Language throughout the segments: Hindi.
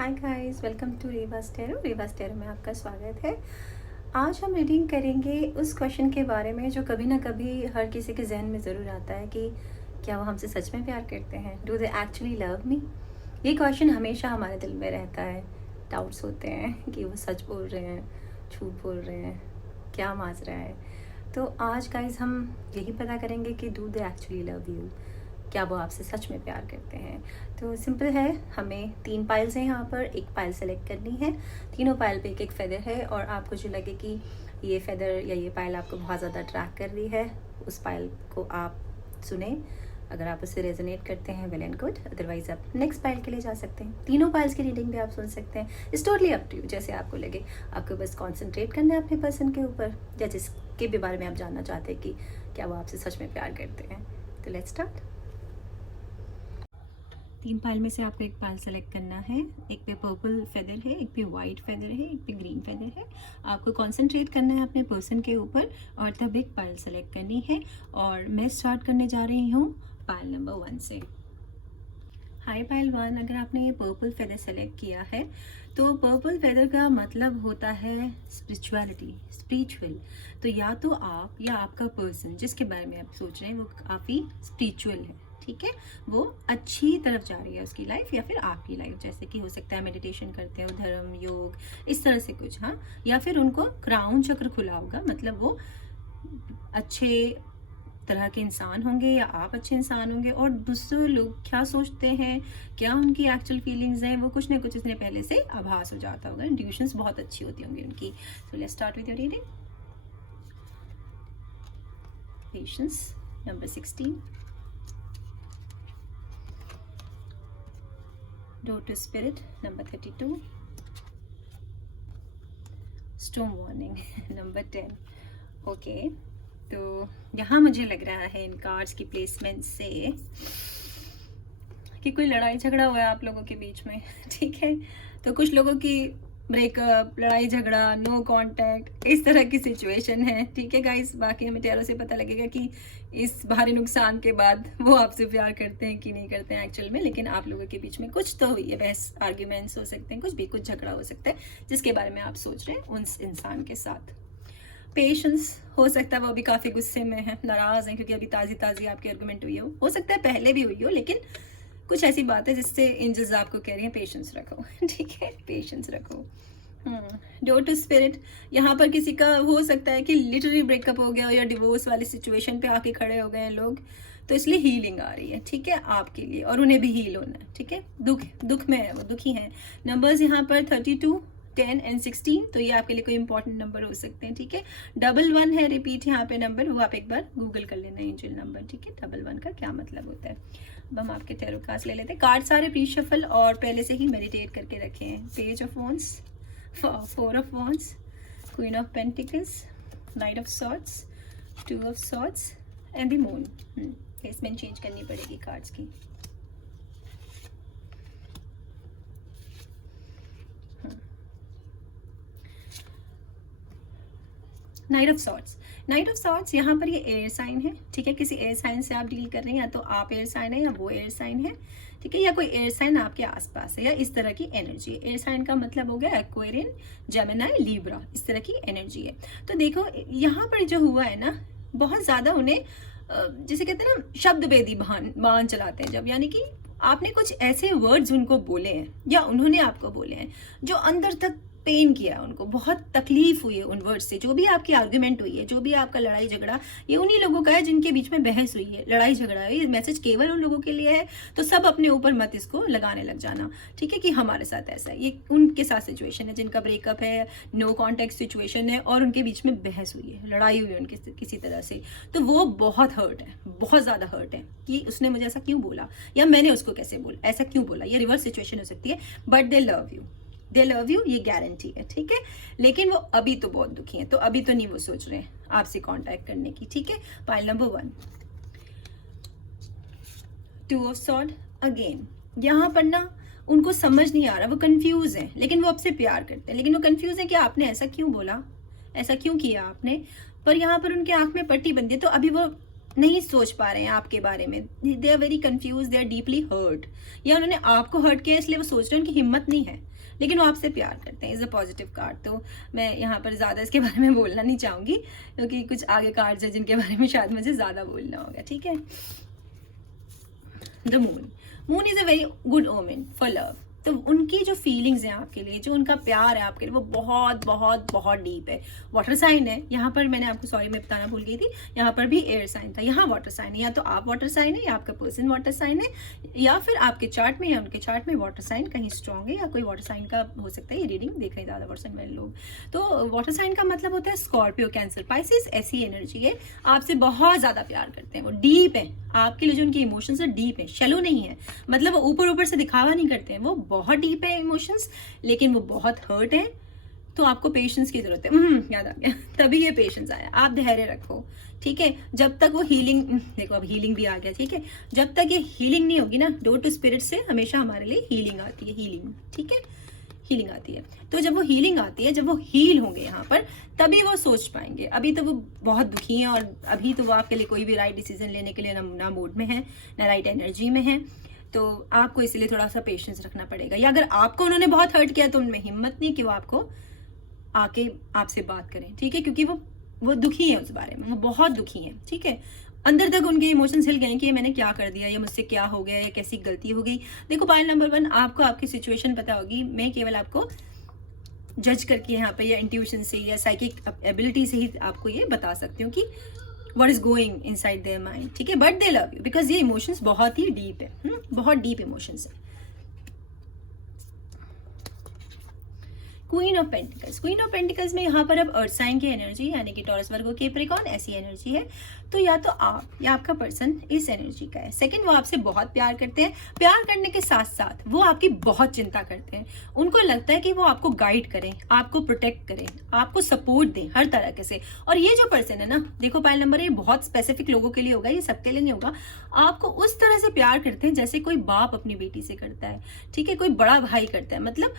हाय गाइस, वेलकम टू रीवास टेरो में आपका स्वागत है। आज हम रीडिंग करेंगे उस क्वेश्चन के बारे में जो कभी ना कभी हर किसी के जहन में ज़रूर आता है कि क्या वो हमसे सच में प्यार करते हैं। Do they actually love me? ये क्वेश्चन हमेशा हमारे दिल में रहता है। डाउट्स होते हैं कि वो सच बोल रहे हैं, झूठ बोल रहे हैं, क्या माज रहा है। तो आज गाइस हम यही पता करेंगे कि do they actually love you, क्या वो आपसे सच में प्यार करते हैं। तो सिंपल है, हमें 3 पाइल्स हैं यहाँ पर। एक पाइल सेलेक्ट करनी है। तीनों पाइल पे एक एक फेदर है और आपको जो लगे कि ये फेदर या ये पाइल आपको बहुत ज़्यादा अट्रैक्ट कर रही है, उस पाइल को आप सुने। अगर आप उससे रेजोनेट करते हैं, वेल एंड गुड। अदरवाइज आप नेक्स्ट पाइल के लिए जा सकते हैं। तीनों पाइल्स की रीडिंग भी आप सुन सकते हैं। It's totally up to you, जैसे आपको लगे। आपको बस कॉन्सेंट्रेट करना है अपने पर्सन के ऊपर या जिसके भी बारे में आप जानना चाहते हैं कि क्या वो आपसे सच में प्यार करते हैं। तो लेट्स स्टार्ट। 3 पाइल में से आपको एक पाइल सेलेक्ट करना है। एक पे पर्पल फेदर है, एक पे वाइट फेदर है, एक पे ग्रीन फेदर है। आपको कंसंट्रेट करना है अपने पर्सन के ऊपर और तब एक पाइल सेलेक्ट करनी है। और मैं स्टार्ट करने जा रही हूँ पाइल नंबर 1 से। हाई पाइल 1, अगर आपने ये पर्पल फेदर सेलेक्ट किया है तो पर्पल फेदर का मतलब होता है स्पिरिचुअलिटी, स्पिरिचुअल। तो या तो आप या आपका पर्सन जिसके बारे में आप सोच रहे हैं वो काफ़ी स्पिरिचुअल है, ठीक है। वो अच्छी तरफ जा रही है उसकी लाइफ या फिर आपकी लाइफ, जैसे कि हो सकता है मेडिटेशन करते हो, धर्म, योग, इस तरह से कुछ। हाँ, या फिर उनको क्राउन चक्र खुला होगा, मतलब वो अच्छे तरह के इंसान होंगे या आप अच्छे इंसान होंगे। और दूसरे लोग क्या सोचते हैं, क्या उनकी एक्चुअल फीलिंग्स हैं, वो कुछ ना कुछ उसने पहले से आभास हो जाता होगा। इंट्यूशंस बहुत अच्छी होती होंगी उनकी। So let's start with your reading. Patience number 16, Door to Spirit number 32, Storm Warning number 10। Okay, तो यहाँ मुझे लग रहा है इन कार्ड्स की प्लेसमेंट से कि कोई लड़ाई झगड़ा हुआ है आप लोगों के बीच में, ठीक है। तो कुछ लोगों की ब्रेकअप, लड़ाई झगड़ा, नो कांटेक्ट, इस तरह की सिचुएशन है, ठीक है गाइस। बाकी हमें टैरो से पता लगेगा कि इस भारी नुकसान के बाद वो आपसे प्यार करते हैं कि नहीं करते हैं एक्चुअल में। लेकिन आप लोगों के बीच में कुछ तो हुई है, बहस, आर्ग्यूमेंट्स हो सकते हैं, कुछ भी, कुछ झगड़ा हो सकता है जिसके बारे में आप सोच रहे हैं उस इंसान के साथ। पेशेंस, हो सकता है वो भी काफ़ी गुस्से में है, नाराज़ हैं क्योंकि अभी ताज़ी ताज़ी आपकी आर्गूमेंट हुई हो सकता है पहले भी हुई हो, लेकिन कुछ ऐसी बात है जिससे एंजल्स आपको कह रही हैं पेशेंस रखो, ठीक है, पेशेंस रखो। डोर टू स्पिरिट, यहाँ पर किसी का हो सकता है कि लिटरली ब्रेकअप हो गया हो या डिवोर्स वाली सिचुएशन पे आके खड़े हो गए हैं लोग, तो इसलिए हीलिंग आ रही है, ठीक है, आपके लिए। और उन्हें भी हील होना है, ठीक है। दुख में है वो, दुखी हैं। नंबर्स यहाँ पर 32, 10 एंड 16, तो ये आपके लिए कोई इंपॉर्टेंट नंबर हो सकते हैं, ठीक है। 11 है रिपीट यहाँ पे नंबर, वो आप एक बार गूगल कर लेना एंजल नंबर, ठीक है। 11 का क्या मतलब होता है। अब हम आपके टैरो कार्ड्स ले लेते हैं। कार्ड सारे प्री शफल और पहले से ही मेडिटेट करके रखे हैं। Page of wands, 4 of wands, queen of pentacles, night of swords, 2 of swords and the moon. Placement change करनी पड़ेगी कार्ड्स की। Night of swords, night of swords यहाँ पर ये एयर साइन है, ठीक है। किसी एयर साइन से आप डील कर रहे हैं, या तो आप एयर साइन है या वो एयर साइन है, ठीक है, या कोई एयर साइन आपके आसपास है, या इस तरह की एनर्जी। एयर साइन का मतलब हो गया एक्वेरियन, जेमिनाई, लीब्रा, इस तरह की एनर्जी है। तो देखो यहाँ पर जो हुआ है ना, बहुत ज़्यादा उन्हें जैसे कहते हैं ना, शब्द बेदी बाण चलाते हैं जब, यानी कि आपने कुछ ऐसे वर्ड्स उनको बोले हैं या उन्होंने आपको बोले हैं जो अंदर तक पेन किया है उनको, बहुत तकलीफ हुई है उन वर्ड से। जो भी आपकी आर्ग्यूमेंट हुई है, जो भी आपका लड़ाई झगड़ा, ये उन्हीं लोगों का है जिनके बीच में बहस हुई है, लड़ाई झगड़ा है। ये मैसेज केवल उन लोगों के लिए है, तो सब अपने ऊपर मत इसको लगाने लग जाना, ठीक है, कि हमारे साथ ऐसा है। ये उनके साथ सिचुएशन है जिनका ब्रेकअप है, नो कॉन्टेक्ट सिचुएशन है और उनके बीच में बहस हुई है, लड़ाई हुई है उनके किसी तरह से। तो वो बहुत हर्ट है, बहुत ज़्यादा हर्ट है कि उसने मुझे ऐसा क्यों बोला या मैंने उसको कैसे बोला, ऐसा क्यों बोला। ये रिवर्स सिचुएशन हो सकती है, but they love you, they love you, ये गारंटी है, ठीक है। लेकिन वो अभी तो बहुत दुखी हैं, तो अभी तो नहीं वो सोच रहे हैं आपसे कांटेक्ट करने की, ठीक है। Pile number 1, 2 of sword again. यहाँ पर ना उनको समझ नहीं आ रहा, वो कंफ्यूज है, लेकिन वो आपसे प्यार करते हैं, लेकिन वो कंफ्यूज है कि आपने ऐसा क्यों बोला, ऐसा क्यों किया आपने। पर यहाँ पर उनके आंख में पट्टी बंदी है, तो अभी वो नहीं सोच पा रहे हैं आपके बारे में, they are very confuse, they are deeply hurt, या उन्होंने आपको हर्ट किया इसलिए वो सोच रहे हैं, उनकी हिम्मत नहीं है, लेकिन वो आपसे प्यार करते हैं। Is a positive card. तो मैं यहाँ पर ज़्यादा इसके बारे में बोलना नहीं चाहूँगी, क्योंकि कुछ आगे कार्ड्स हैं जिनके बारे में शायद मुझे ज़्यादा बोलना होगा, ठीक है। The moon, moon is a very good omen for love. तो उनकी जो फीलिंग्स हैं आपके लिए, जो उनका प्यार है आपके लिए, वो बहुत बहुत बहुत डीप है। वाटर साइन है यहाँ पर, मैंने आपको सॉरी मैं बताना भूल गई थी, यहाँ पर भी एयर साइन था, यहाँ वाटर साइन है। या तो आप वाटर साइन है, या आपका पर्सन वाटर साइन है, या फिर आपके चार्ट में या उनके चार्ट में वाटर साइन कहीं स्ट्रॉन्ग है, या कोई वाटर साइन का हो सकता है। ये रीडिंग देख रहे हैं ज़्यादा वाटर साइन वाले लोग। तो वाटर साइन का मतलब होता है स्कॉर्पियो, कैंसर, पाइसिस, ऐसी एनर्जी है। आपसे बहुत ज़्यादा प्यार करते हैं, वो डीप है आपके लिए। जो उनके इमोशंस है डीप है, शैलो नहीं है, मतलब वो ऊपर ऊपर से दिखावा नहीं करते हैं, वो बहुत डीप है इमोशंस, लेकिन वो बहुत हर्ट है। तो आपको पेशेंस की जरूरत है। याद आ गया, तभी ये पेशेंस आया। आप धैर्य रखो, ठीक है। जब तक वो हीलिंग, देखो अब हीलिंग भी आ गया, ठीक है। जब तक ये हीलिंग नहीं होगी ना, डोर टू स्पिरिट से हमेशा हमारे लिए हीलिंग आती है, हीलिंग, ठीक है, हीलिंग आती है। तो जब वो हीलिंग आती है, जब वो हील होंगे यहाँ पर, तभी वो सोच पाएंगे। अभी तो वो बहुत दुखी हैं, और अभी तो वो आपके लिए कोई भी राइट डिसीजन लेने के लिए ना मूड में है, ना राइट एनर्जी में है। तो आपको इसलिए थोड़ा सा पेशेंस रखना पड़ेगा। या अगर आपको उन्होंने बहुत हर्ट किया तो उनमें हिम्मत नहीं कि वो आपको आके आपसे बात करें, ठीक है, क्योंकि वो दुखी है उस बारे में, वो बहुत दुखी है, ठीक है। अंदर तक उनके इमोशंस हिल गए कि ये मैंने क्या कर दिया, या मुझसे क्या हो गया, या कैसी गलती हो गई। देखो पाइल नंबर 1, आपको आपकी सिचुएशन पता होगी। मैं केवल आपको जज करके यहाँ पे, या इंट्यूशन से, या साइकिक एबिलिटी से ही आपको ये बता सकती हूँ कि what is going inside their mind, ठीक है। But they love you, because ये इमोशंस बहुत ही डीप है, बहुत डीप इमोशंस है। Queen of pentacles, queen of pentacles में यहाँ पर अब अर्थ साइन की एनर्जी, यानी कि टॉरस, वर्गो, कैप्रिकॉर्न, ऐसी एनर्जी है। तो या तो आप या आपका पर्सन इस एनर्जी का है। सेकंड, वो आपसे बहुत प्यार करते हैं। प्यार करने के साथ साथ वो आपकी बहुत चिंता करते हैं। उनको लगता है कि वो आपको गाइड करें, आपको प्रोटेक्ट करें, आपको सपोर्ट दें हर तरह से। और ये जो पर्सन है ना, देखो पाइल नंबर, ये बहुत स्पेसिफिक लोगों के लिए होगा, ये सबके लिए नहीं होगा। आपको उस तरह से प्यार करते हैं जैसे कोई बाप अपनी बेटी से करता है, ठीक है, कोई बड़ा भाई करता है। मतलब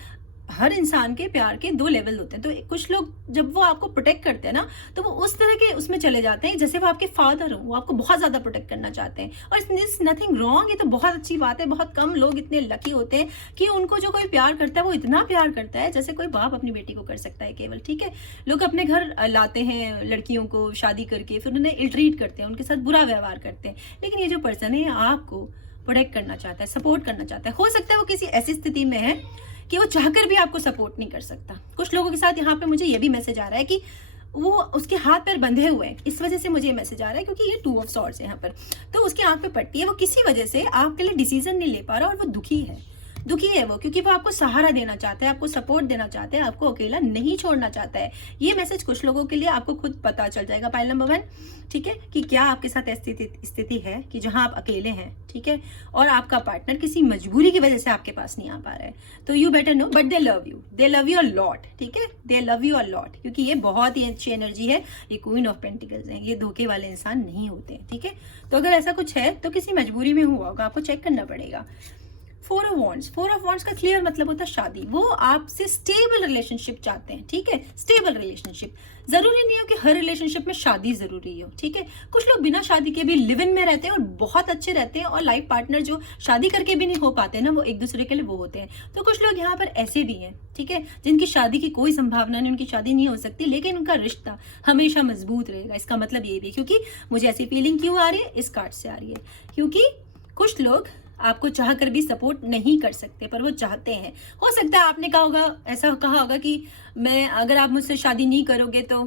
हर इंसान के प्यार के 2 लेवल होते हैं। तो कुछ लोग जब वो आपको प्रोटेक्ट करते हैं ना, तो वो उस तरह के उसमें चले जाते हैं जैसे वो आपके फादर हो, वो आपको बहुत ज्यादा प्रोटेक्ट करना चाहते हैं। और दिस नथिंग रॉन्ग, ये तो बहुत अच्छी बात है। बहुत कम लोग इतने लकी होते हैं कि उनको जो कोई प्यार करता है वो इतना प्यार करता है जैसे कोई बाप अपनी बेटी को कर सकता है केवल, ठीक है। लोग अपने घर लाते हैं लड़कियों को शादी करके, फिर उन्हें इल ट्रीट करते हैं, उनके साथ बुरा व्यवहार करते हैं। लेकिन ये जो पर्सन है आपको प्रोटेक्ट करना चाहता है, सपोर्ट करना चाहता है। हो सकता है वो किसी ऐसी स्थिति में है कि वो चाहकर भी आपको सपोर्ट नहीं कर सकता। कुछ लोगों के साथ यहाँ पे मुझे ये भी मैसेज आ रहा है कि वो उसके हाथ पैर बंधे हुए हैं। इस वजह से मुझे ये मैसेज आ रहा है, क्योंकि ये 2 ऑफ सॉर्ड्स है यहाँ पर, तो उसकी आंख पे पट्टी है। वो किसी वजह से आपके लिए डिसीजन नहीं ले पा रहा, और वो दुखी है वो, क्योंकि वो आपको सहारा देना चाहता है, आपको सपोर्ट देना चाहता है, आपको अकेला नहीं छोड़ना चाहता है। ये मैसेज कुछ लोगों के लिए आपको खुद पता चल जाएगा पाइल नंबर 1, ठीक है, कि क्या आपके साथ ऐसी स्थिति है कि जहां आप अकेले हैं, ठीक है, और आपका पार्टनर किसी मजबूरी की वजह से आपके पास नहीं आ पा रहा है। तो you better know, but they love you a lot, ठीक है, they love you a lot, क्योंकि ये बहुत ही अच्छी एनर्जी है। ये क्वीन ऑफ पेंटिकल्स है, ये धोखे वाले इंसान नहीं होते, ठीक है। तो अगर ऐसा कुछ है तो किसी मजबूरी में हुआ होगा, आपको चेक करना पड़ेगा। 4 ऑफ वॉन्ड्स का क्लियर मतलब होता है शादी। वो आपसे स्टेबल रिलेशनशिप चाहते हैं, ठीक है, स्टेबल रिलेशनशिप। जरूरी नहीं हो कि हर रिलेशनशिप में शादी जरूरी हो, ठीक है। कुछ लोग बिना शादी के भी लिव इन में रहते हैं और बहुत अच्छे रहते हैं, और लाइफ पार्टनर जो शादी करके भी नहीं हो पाते ना, वो एक दूसरे के लिए वो होते हैं। तो कुछ लोग यहाँ पर ऐसे भी हैं, ठीक है, जिनकी शादी की कोई संभावना नहीं, उनकी शादी नहीं हो सकती, लेकिन उनका रिश्ता हमेशा मजबूत रहेगा। इसका मतलब ये भी, क्योंकि मुझे ऐसी फीलिंग क्यों आ रही है, इस कार्ड से आ रही है, क्योंकि कुछ लोग आपको चाह कर भी सपोर्ट नहीं कर सकते, पर वो चाहते हैं। हो सकता है आपने कहा होगा, ऐसा कहा होगा कि मैं, अगर आप मुझसे शादी नहीं करोगे तो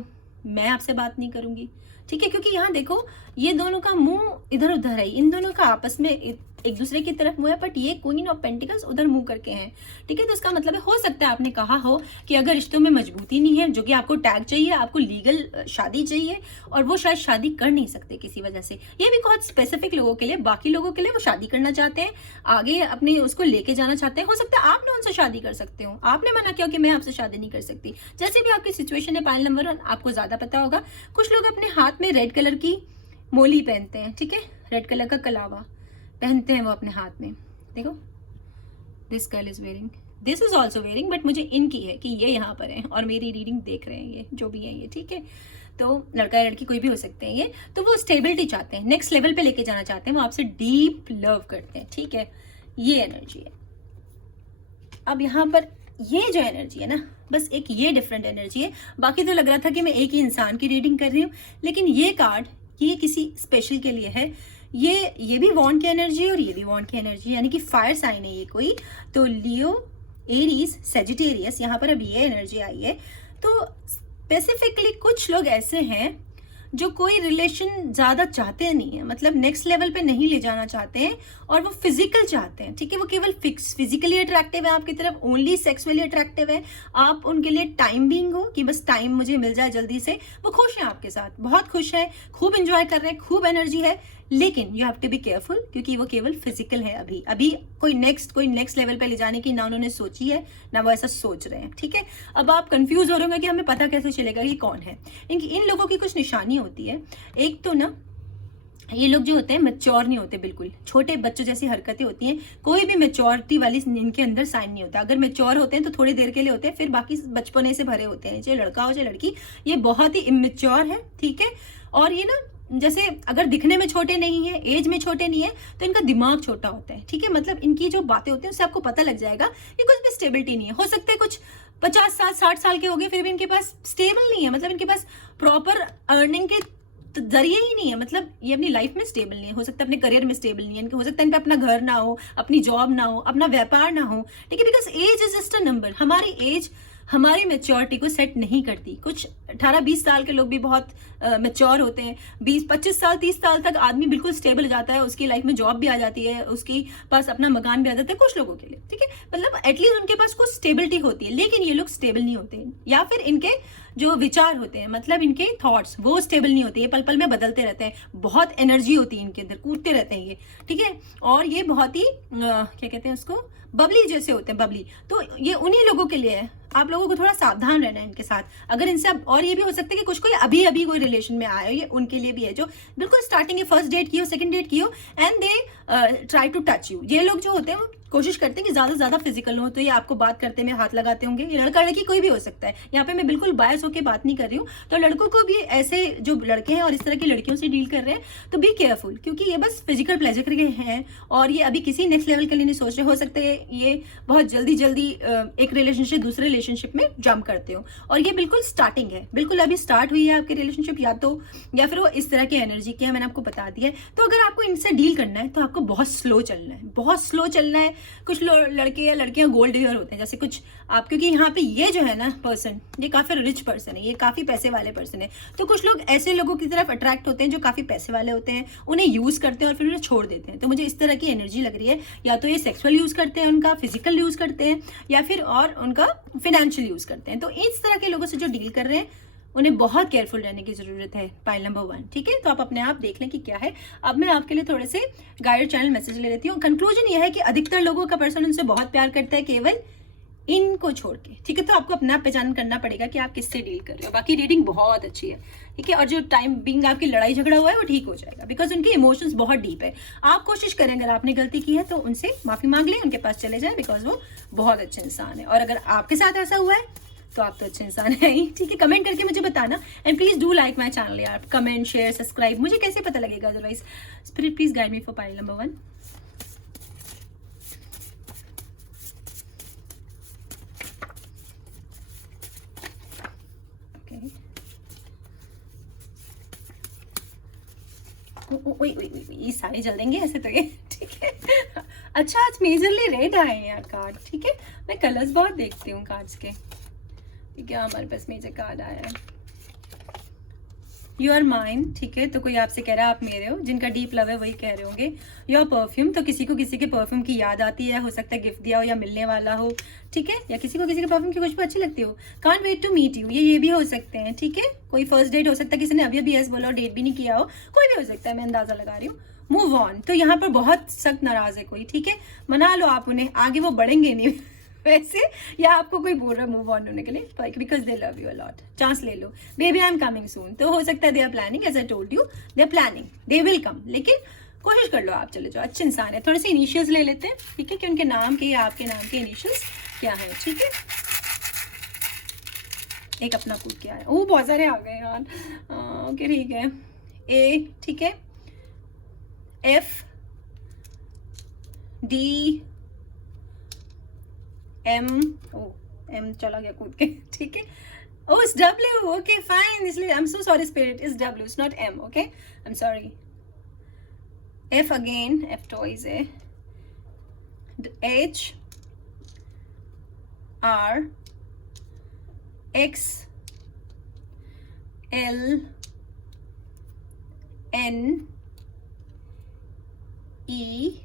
मैं आपसे बात नहीं करूंगी, ठीक है, क्योंकि यहाँ देखो ये दोनों का मुंह इधर उधर है, इन दोनों का आपस में एक दूसरे की तरफ मुंह है, बट ये क्वीन ऑफ पेंटिकल्स उधर मुंह करके हैं, ठीक है। तो इसका मतलब है, हो सकता है आपने कहा हो कि अगर रिश्तों में मजबूती नहीं है, जो कि आपको टैग चाहिए, आपको लीगल शादी चाहिए, और वो शायद शादी कर नहीं सकते किसी वजह से। ये भी बहुत स्पेसिफिक लोगों के लिए, बाकी लोगों के लिए वो शादी करना चाहते हैं, आगे अपने उसको लेके जाना चाहते हैं। हो सकता है आपने उनसे शादी कर सकते हो, आपने मना किया कि मैं आपसे शादी नहीं कर सकती। जैसे भी आपकी सिचुएशन है पाइल नंबर 1, आपको ज्यादा पता होगा। कुछ लोग अपने हाथ में रेड कलर की मोली पहनते हैं, ठीक है, रेड कलर का कलावा पहनते हैं वो अपने हाथ में। देखो, this girl is wearing, this is also wearing, but मुझे इनकी है कि ये यहाँ पर है और मेरी रीडिंग देख रहे हैं ये जो भी है ये, ठीक है। तो लड़का या लड़की कोई भी हो सकते हैं ये, तो वो स्टेबिलिटी चाहते हैं, नेक्स्ट लेवल पे लेके जाना चाहते हैं, वो आपसे डीप लव करते हैं, ठीक है, ये एनर्जी है। अब यहाँ पर ये जो एनर्जी है ना, बस एक ये डिफरेंट एनर्जी है, बाकी तो लग रहा था कि मैं एक ही इंसान की रीडिंग कर रही हूँ, लेकिन ये कार्ड ये किसी स्पेशल के लिए है। ये भी वॉन्ड की एनर्जी है और ये भी वॉन्ड की एनर्जी है, यानी कि फायर साइन है ये कोई, तो लियो, एरीज, सेजिटेरियस, यहाँ पर अब ये एनर्जी आई है। तो स्पेसिफिकली कुछ लोग ऐसे हैं जो कोई रिलेशन ज़्यादा चाहते नहीं है, मतलब नेक्स्ट लेवल पे नहीं ले जाना चाहते हैं, और वो फिजिकल चाहते हैं, ठीक है, वो केवल फिजिकली अट्रैक्टिव है आपकी तरफ, ओनली सेक्सुअली अट्रैक्टिव है, आप उनके लिए टाइम बीइंग हो कि बस टाइम मुझे मिल जाए जल्दी से, वो खुश हैं आपके साथ, बहुत खुश है, खूब इंजॉय कर रहे हैं, खूब एनर्जी है, लेकिन you have to be careful क्योंकि वो केवल फिजिकल है। अभी कोई नेक्स्ट लेवल पे ले जाने की ना उन्होंने सोची है, ना वो ऐसा सोच रहे हैं, ठीक है। अब आप कंफ्यूज हो रहे होंगे कि हमें पता कैसे चलेगा कि कौन है। इन लोगों की कुछ निशानी होती है। एक तो ना, ये लोग जो होते हैं मैच्योर नहीं होते, बिल्कुल छोटे बच्चों जैसी हरकतें होती हैं, कोई भी मैच्योरिटी वाली इनके अंदर साइन नहीं होता। अगर मैच्योर होते हैं तो थोड़ी देर के लिए होते हैं, फिर बाकी बचपने से भरे होते हैं, चाहे लड़का हो चाहे लड़की, ये बहुत ही इमेच्योर है, ठीक है। और ये ना जैसे अगर दिखने में छोटे नहीं है, एज में छोटे नहीं है, तो इनका दिमाग छोटा होता है, ठीक है, मतलब इनकी जो बातें होती हैं उससे आपको पता लग जाएगा ये कुछ भी स्टेबिलिटी नहीं है। हो सकता है कुछ 50 साल 60 साल के हो गए फिर भी इनके पास स्टेबल नहीं है, मतलब इनके पास प्रॉपर अर्निंग के जरिए ही नहीं है, मतलब ये अपनी लाइफ में स्टेबल नहीं है, हो सकता है अपने करियर में स्टेबल नहीं है, हो सकता है इन पे अपना घर ना हो, अपनी जॉब ना हो, अपना व्यापार ना हो, ठीक है, because age is just a number. हमारी एज हमारी मेच्योरिटी को सेट नहीं करती। कुछ 18-20 साल के लोग भी बहुत मेच्योर होते हैं, 20-25 साल 30 साल तक आदमी बिल्कुल स्टेबल हो जाता है, उसकी लाइफ में जॉब भी आ जाती है, उसके पास अपना मकान भी आ जाता है कुछ लोगों के लिए, ठीक है, मतलब एटलीस्ट उनके पास कुछ स्टेबिलिटी होती है। लेकिन ये लोग स्टेबल नहीं होते, या फिर इनके जो विचार होते हैं, मतलब इनके थॉट्स, वो स्टेबल नहीं होते, ये पल पल में बदलते रहते हैं, बहुत एनर्जी होती है इनके अंदर, कूदते रहते हैं ये, ठीक है। और ये बहुत ही क्या कहते हैं उसको, बबली जैसे होते हैं, बबली। तो ये उन्हीं लोगों के लिए है, आप लोगों को थोड़ा सावधान रहना है इनके साथ। अगर इनसे और ये भी हो सकता है कि कुछ कोई अभी कोई रिलेशन में आया हो, ये उनके लिए भी है जो बिल्कुल स्टार्टिंग के फर्स्ट डेट की हो, सेकंड डेट की हो, and they try to touch you. ये लोग जो होते हैं वो कोशिश करते हैं कि ज्यादा से ज्यादा फिजिकल हो, तो ये आपको बात करते में हाथ लगाते होंगे। ये लड़का लड़की कोई भी हो सकता है, यहाँ पे मैं बिल्कुल बायस होकर बात नहीं कर रही हूँ। तो लड़कों को भी ऐसे जो लड़के हैं और इस तरह की लड़कियों से डील कर रहे हैं तो बी केयरफुल, क्योंकि ये बस फिजिकल प्लेजर के हैं और ये अभी किसी नेक्स्ट लेवल के लिए नहीं सोच रहे। हो सकते हैं ये बहुत जल्दी एक रिलेशनशिप दूसरे रिलेशनशिप में जंप करते हो, और ये बिल्कुल स्टार्टिंग है, बिल्कुल अभी स्टार्ट हुई है आपकी रिलेशनशिप, या फिर वो इस तरह की एनर्जी की है, मैंने आपको बता दिया है। तो अगर आपको इनसे डील करना है तो आपको बहुत स्लो चलना है, बहुत स्लो चलना है। कुछ लड़के या लड़कियां गोल्ड डिगर होते हैं, जैसे कुछ आप, क्योंकि यहाँ पे ये जो है ना पर्सन, ये काफी रिच पर्सन है, ये काफी पैसे वाले पर्सन है। तो कुछ लोग ऐसे लोगों की तरफ अट्रैक्ट होते हैं जो काफी पैसे वाले होते हैं, उन्हें यूज करते हैं और फिर उन्हें छोड़ देते हैं। तो मुझे इस तरह की एनर्जी लग रही है, या तो ये सेक्सुअल यूज करते हैं, उनका फिजिकल यूज करते हैं, या फिर और उनका फाइनेंशियल यूज करते हैं। तो इस तरह के लोगों से जो डील कर रहे हैं उन्हें बहुत केयरफुल रहने की जरूरत है। पाइल नंबर 1, ठीक है। तो आप अपने आप देख लें कि क्या है। अब मैं आपके लिए थोड़े से गाइडेड चैनल मैसेज ले लेती हूँ। कंक्लूजन यह है कि अधिकतर लोगों का पर्सन उनसे बहुत प्यार करता है, केवल इनको छोड़ के, ठीक है। तो आपको अपना पहचान करना पड़ेगा कि आप किससे डील कर रहे हो। बाकी रीडिंग बहुत अच्छी है, ठीक है। और जो टाइम बिंग आपकी लड़ाई झगड़ा हुआ है वो ठीक हो जाएगा, बिकॉज उनके इमोशंस बहुत डीप है। आप कोशिश करें, अगर आपने गलती की है तो उनसे माफी मांग लें, उनके पास चले जाए, बिकॉज वो बहुत अच्छे इंसान है। और अगर आपके साथ ऐसा हुआ है तो आप तो अच्छे इंसान है ही, ठीक है। कमेंट करके मुझे बताना, and please do like my channel यार। कमेंट, शेयर, सब्सक्राइब, मुझे कैसे पता लगेगा otherwise. Spirit please guide me for pile number 1। ये सारे जल देंगे ऐसे तो ये, ठीक है। अच्छा, आज मेजरली रेड आए हैं यार कार्ड, ठीक है। मैं कलर्स बहुत देखती हूँ कार्ड्स के, ठीक है। हमारे पास मेजर कार्ड आया है, यू आर माइन, ठीक है। तो कोई आपसे कह रहा है आप मेरे हो, जिनका डीप लव है वही कह रहे होंगे। योर परफ्यूम, तो किसी को किसी के परफ्यूम की याद आती है, हो सकता है गिफ्ट दिया हो या मिलने वाला हो, ठीक है। या किसी को किसी के परफ्यूम की खुशबू अच्छी लगती हो। Can't wait to meet you, ये भी हो सकते हैं, ठीक है। कोई फर्स्ट डेट हो सकता है, किसी ने अभी यस बोला और डेट भी नहीं किया हो, कोई भी हो सकता है, मैं अंदाजा लगा रही हूँ। मूव ऑन, तो यहाँ पर बहुत सख्त नाराज है कोई, ठीक है। मना लो आप उन्हें, आगे वो बढ़ेंगे नहीं वैसे, या आपको कोई बोल रहा है मूव ऑन होने के लिए, because they love you a lot. Chance ले लो, baby I am coming soon. तो हो सकता है they are planning, as I told you, they are planning, they will come, लेकिन कोशिश कर लो आप, चले जाओ, अच्छे इंसान है। थोड़े से इनिशियल्स ले लेते हैं, ठीक है, कि उनके नाम के या आपके नाम के इनिशियल्स क्या है, ठीक है। एक अपना कूद के आया। ओ बहुत सारे आ गए यार। ओके ठीक है। ए, ठीक है, F, D, M, O M चला गया कूद के, ठीक है। Oh it's W, okay fine, इसलिए I am so sorry spirit, it's W, it's not M, okay I am sorry. F again, F toys है, H, R, X, L, N, E,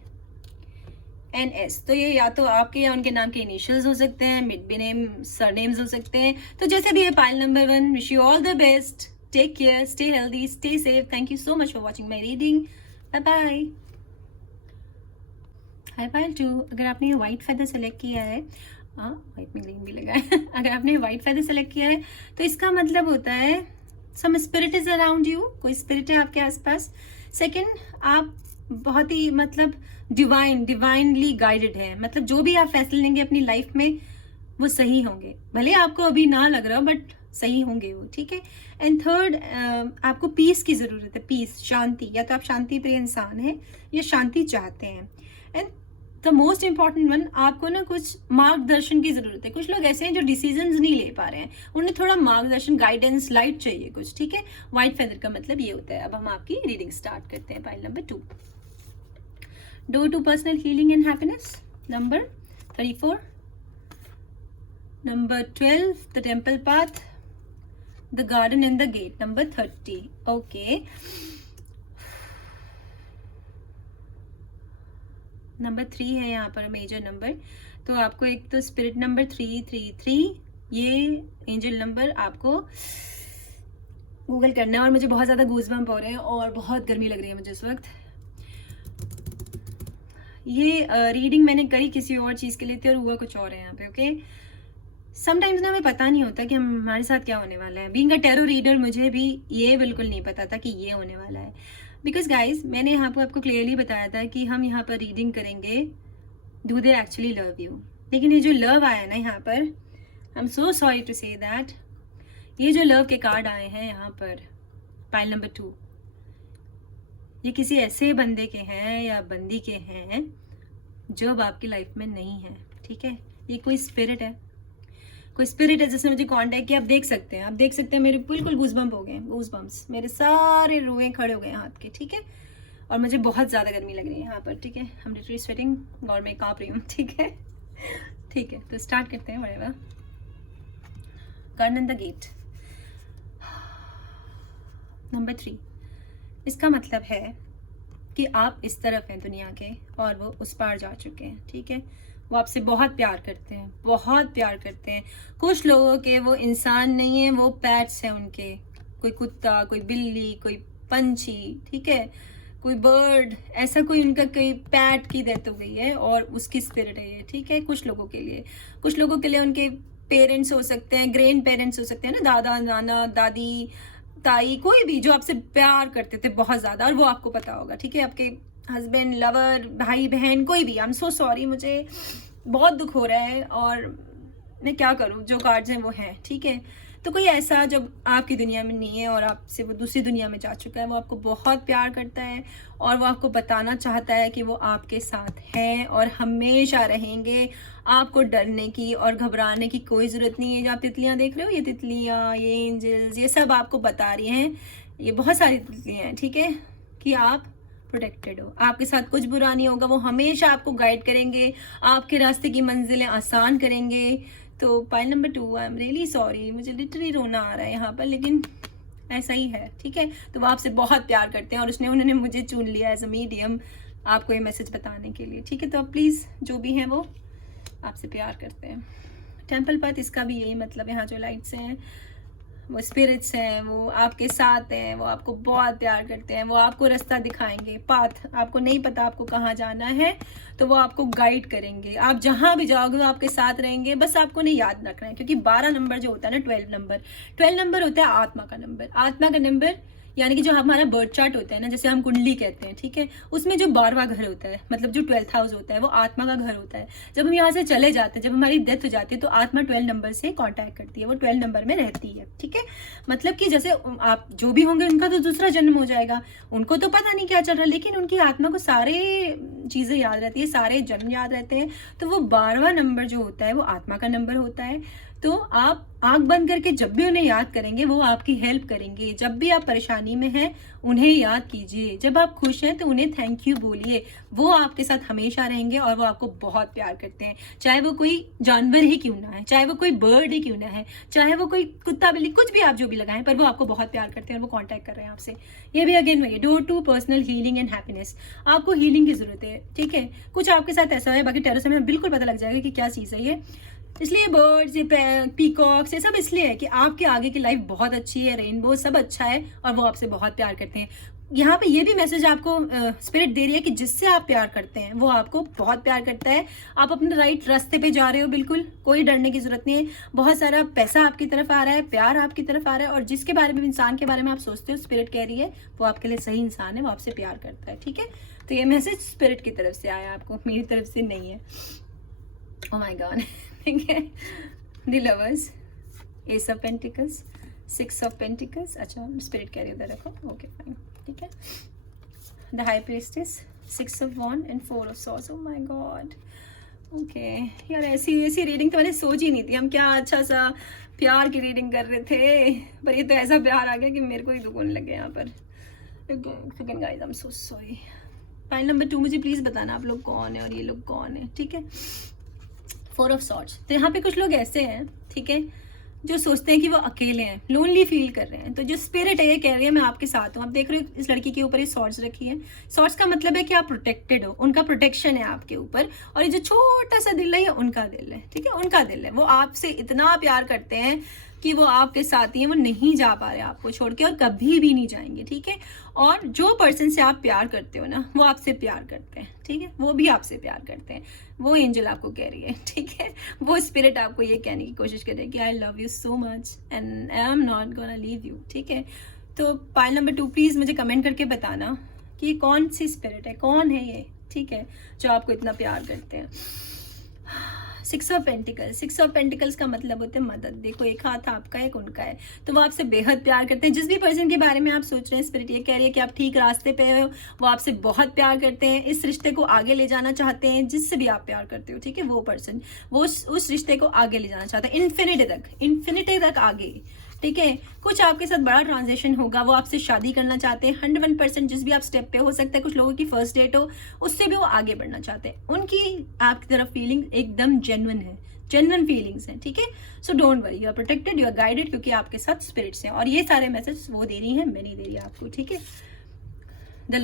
N, S. तो ये या तो आपके या उनके नाम के इनिशियल्स हो सकते हैं, मिड बी नेम, सरनेम्स हो सकते हैं। तो जैसे भी है, pile number 1, wish you all the best, take care, stay healthy, stay safe, thank you so much for watching my reading, bye bye. Hi pile 2, अगर आपने व्हाइट फेदर सेलेक्ट किया है, व्हाइट में ग्रीन भी लगा है अगर आपने व्हाइट फेदर सेलेक्ट किया है तो इसका मतलब होता है सम स्पिरिट इज अराउंड यू, कोई स्पिरिट है आपके आसपास। सेकंड, आप बहुत ही मतलब डिवाइनली गाइडेड है, मतलब जो भी आप फैसले लेंगे अपनी लाइफ में वो सही होंगे, भले आपको अभी ना लग रहा बट सही होंगे वो, ठीक है। एंड थर्ड, आपको पीस की ज़रूरत है, पीस, शांति, या तो आप शांति प्रिय इंसान हैं या शांति चाहते हैं। And the most important one, आपको ना कुछ मार्गदर्शन की ज़रूरत है। कुछ लोग ऐसे हैं जो डिसीजंस नहीं ले पा रहे हैं, उन्हें थोड़ा मार्गदर्शन, गाइडेंस, लाइट चाहिए कुछ, ठीक है। व्हाइट फेदर का मतलब ये होता है। अब हम आपकी रीडिंग स्टार्ट करते हैं। Pile number 2, door to personal healing and happiness, number 34, number 12, the temple path, the garden and the gate, number 30। Okay, number 3 है यहाँ पर मेजर नंबर, तो आपको एक तो स्पिरिट नंबर 333, ये एंजल नंबर आपको गूगल करना है। और मुझे बहुत ज़्यादा गूज़बम्प हो रहे हैं और बहुत गर्मी लग रही है मुझे इस वक्त। ये रीडिंग मैंने करी किसी और चीज़ के लिए थी और हुआ कुछ और है यहाँ पे, ओके। समटाइम्स ना हमें पता नहीं होता कि हमारे साथ क्या होने वाला है। बीइंग अ टैरो रीडर मुझे भी ये बिल्कुल नहीं पता था कि ये होने वाला है, बिकॉज गाइज मैंने यहाँ पर आपको क्लियरली बताया था कि हम यहाँ पर रीडिंग करेंगे do they actually love you. लेकिन ये जो लव आया ना यहाँ पर, I am so sorry to say that, ये जो लव के कार्ड आए हैं यहाँ पर पाइल नंबर 2, ये किसी ऐसे बंदे के हैं या बंदी के हैं जो अब आपकी लाइफ में नहीं है, ठीक है। ये कोई स्पिरिट है, कोई स्पिरिट है जिसने मुझे कांटेक्ट किया। आप देख सकते हैं मेरे बिल्कुल गूज़बम्प हो गए, गूज़बम्प्स, मेरे सारे रुएं खड़े हो गए हाथ के, ठीक है। और मुझे बहुत ज़्यादा गर्मी लग रही है यहाँ पर, ठीक है। हम लिटरली स्वेटिंग और मैं काँप रही हूँ, ठीक है, ठीक है। तो स्टार्ट करते हैं। Whatever, garden the gate, number 3, इसका मतलब है कि आप इस तरफ हैं दुनिया के और वो उस पार जा चुके हैं, ठीक है। वो आपसे बहुत प्यार करते हैं, बहुत प्यार करते हैं। कुछ लोगों के वो इंसान नहीं है, वो पेट्स हैं उनके, कोई कुत्ता, कोई बिल्ली, कोई पंछी, ठीक है, कोई बर्ड, ऐसा कोई उनका कोई पैट की डेथ हो गई है और उसकी स्पिरिट है ये, ठीक है। कुछ लोगों के लिए उनके पेरेंट्स हो सकते हैं, ग्रैंड पेरेंट्स हो सकते हैं ना, दादा, नाना, दादी, ताई, कोई भी जो आपसे प्यार करते थे बहुत ज़्यादा, और वो आपको पता होगा, ठीक है। आपके हस्बैंड, लवर, भाई बहन, कोई भी। आई एम सो सॉरी, मुझे बहुत दुख हो रहा है और मैं क्या करूँ, जो कार्ड्स हैं वो हैं, ठीक है। तो कोई ऐसा जब आपकी दुनिया में नहीं है और आपसे वो दूसरी दुनिया में जा चुका है, वो आपको बहुत प्यार करता है और वो आपको बताना चाहता है कि वो आपके साथ हैं और हमेशा रहेंगे। आपको डरने की और घबराने की कोई ज़रूरत नहीं है। जो आप तितलियाँ देख रहे हो, ये तितलियाँ, ये एंजल्स, ये सब आपको बता रही हैं, ये बहुत सारी तितलियाँ हैं, ठीक है, कि आप प्रोटेक्टेड हो, आपके साथ कुछ बुरा नहीं होगा। वो हमेशा आपको गाइड करेंगे, आपके रास्ते की मंजिलें आसान करेंगे। तो pile number 2, I am really sorry, मुझे लिटरली रोना आ रहा है यहाँ पर, लेकिन ऐसा ही है, ठीक है। तो वो आपसे बहुत प्यार करते हैं और उन्होंने मुझे चुन लिया एज अ मीडियम आपको ये मैसेज बताने के लिए, ठीक है। तो आप प्लीज़, जो भी हैं वो आपसे प्यार करते हैं। टेम्पल पाथ, इसका भी यही मतलब, यहाँ जो लाइट्स हैं वो स्पिरिट्स हैं, वो आपके साथ हैं, वो आपको बहुत प्यार करते हैं, वो आपको रास्ता दिखाएंगे। पाथ, आपको नहीं पता आपको कहाँ जाना है तो वो आपको गाइड करेंगे। आप जहाँ भी जाओगे वो आपके साथ रहेंगे, बस आपको नहीं याद रखना है, क्योंकि 12 नंबर जो होता है ना, 12 नंबर होता है आत्मा का नंबर। आत्मा का नंबर यानी कि जो हमारा बर्थ चार्ट होता है ना, जैसे हम कुंडली कहते हैं, ठीक है, उसमें जो 12वां घर होता है, मतलब जो 12th हाउस होता है, वो आत्मा का घर होता है। जब हम यहाँ से चले जाते हैं, जब हमारी डेथ हो जाती है, तो आत्मा 12 नंबर से कांटेक्ट करती है, वो 12 नंबर में रहती है, ठीक है। मतलब कि जैसे आप जो भी होंगे उनका तो दूसरा जन्म हो जाएगा, उनको तो पता नहीं क्या चल रहा है, लेकिन उनकी आत्मा को सारे चीज़ें याद रहती है, सारे जन्म याद रहते हैं। तो वो 12वां नंबर जो होता है वो आत्मा का नंबर होता है। तो आप आंख बंद करके जब भी उन्हें याद करेंगे वो आपकी हेल्प करेंगे। जब भी आप परेशानी में हैं उन्हें याद कीजिए, जब आप खुश हैं तो उन्हें थैंक यू बोलिए। वो आपके साथ हमेशा रहेंगे और वो आपको बहुत प्यार करते हैं, चाहे वो कोई जानवर ही क्यों ना है, चाहे वो कोई बर्ड ही क्यों ना है, चाहे वो कोई कुत्ता बिल्ली कुछ भी आप जो भी लगाएं, पर वो आपको बहुत प्यार करते हैं और वो कॉन्टैक्ट कर रहे हैं आपसे। ये भी अगेन वही door to personal healing and happiness. आपको हीलिंग की जरूरत है, ठीक है। कुछ आपके साथ ऐसा है, बाकी टेरो से हमें बिल्कुल पता लग जाएगा कि क्या चीज़ है ये। इसलिए बर्ड्स, ये पीकॉक्स, ये सब इसलिए है कि आपके आगे की लाइफ बहुत अच्छी है, रेनबो सब अच्छा है और वो आपसे बहुत प्यार करते हैं। यहाँ पे ये भी मैसेज आपको स्पिरिट दे रही है कि जिससे आप प्यार करते हैं वो आपको बहुत प्यार करता है। आप अपने राइट रास्ते पे जा रहे हो, बिल्कुल कोई डरने की जरूरत नहीं है। बहुत सारा पैसा आपकी तरफ आ रहा है, प्यार आपकी तरफ आ रहा है, और जिसके बारे में, इंसान के बारे में आप सोचते हो, स्पिरिट कह रही है वो आपके लिए सही इंसान है, वो आपसे प्यार करता है, ठीक है। तो ये मैसेज स्पिरिट की तरफ से आया, आपको, मेरी तरफ से नहीं है। ओह माय गॉड, ठीक है। The lovers, ace of pentacles, 6 of pentacles, अच्छा स्पिरिट कह रही है उधर रखो, ओके फाइन, ठीक है। The high priestess, 6 of wand and 4 of swords. Oh my god, okay यार, ऐसी रीडिंग तो मैंने सोच ही नहीं थी। हम क्या अच्छा सा प्यार की रीडिंग कर रहे थे, पर ये तो ऐसा प्यार आ गया कि मेरे को ही दुख होने लगे यहाँ पर। Second guys, I am so sorry. File number 2 मुझे प्लीज़ बताना आप लोग कौन है और ये लोग कौन है, ठीक है। 4 ऑफ सॉर्ड्स, तो यहाँ पे कुछ लोग ऐसे हैं, ठीक है, जो सोचते हैं कि वो अकेले हैं, लोनली फील कर रहे हैं। तो जो स्पिरिट है ये कह रही है मैं आपके साथ हूँ। आप देख रहे हो इस लड़की के ऊपर ये सॉर्ड्स रखी है। सॉर्ड्स का मतलब है कि आप प्रोटेक्टेड हो, उनका प्रोटेक्शन है आपके ऊपर। और ये जो छोटा सा दिल है ये उनका दिल है, ठीक है, उनका दिल है। वो आपसे इतना प्यार करते हैं कि वो आपके साथ ही हैं, वो नहीं जा पा रहे आपको छोड़ के और कभी भी नहीं जाएंगे, ठीक है। और जो पर्सन से आप प्यार करते हो ना, वो आपसे प्यार करते हैं, ठीक है, वो भी आपसे प्यार करते हैं। वो एंजल आपको कह रही है, ठीक है, वो स्पिरिट आपको ये कहने की कोशिश कर रही है कि I love you so much and I am not gonna leave you, ठीक है। तो पाइल नंबर 2 प्लीज़ मुझे कमेंट करके बताना कि ये कौन सी स्पिरिट है, कौन है ये, ठीक है, जो आपको इतना प्यार करते हैं। 6 ऑफ पेंटिकल्स, 6 ऑफ पेंटिकल्स का मतलब होता है मदद। देखो एक हाथ आपका एक उनका है, तो वो आपसे बेहद प्यार करते हैं। जिस भी पर्सन के बारे में आप सोच रहे हैं, स्पिरिट ये कह रही है कि आप ठीक रास्ते पे हो, वो आपसे बहुत प्यार करते हैं, इस रिश्ते को आगे ले जाना चाहते हैं। जिससे भी आप प्यार करते हो, ठीक है, वो पर्सन वो उस रिश्ते को आगे ले जाना चाहता है, इन्फिनिटी तक आगे, ठीक है। कुछ आपके साथ बड़ा ट्रांजेक्शन होगा, वो आपसे शादी करना चाहते हैं 101%। जिस भी आप स्टेप पे हो सकता है कुछ लोगों की फर्स्ट डेट हो, उससे भी वो आगे बढ़ना चाहते हैं। उनकी आपकी तरफ फीलिंग एकदम जेन्युइन है, जेन्युइन फीलिंग्स हैं, ठीक है। So don't worry, you are protected, you are guided, क्योंकि आपके साथ स्पिरिट्स हैं। और ये सारे मैसेज वो दे रही हैं, मैं नहीं दे रही आपको, ठीक है। द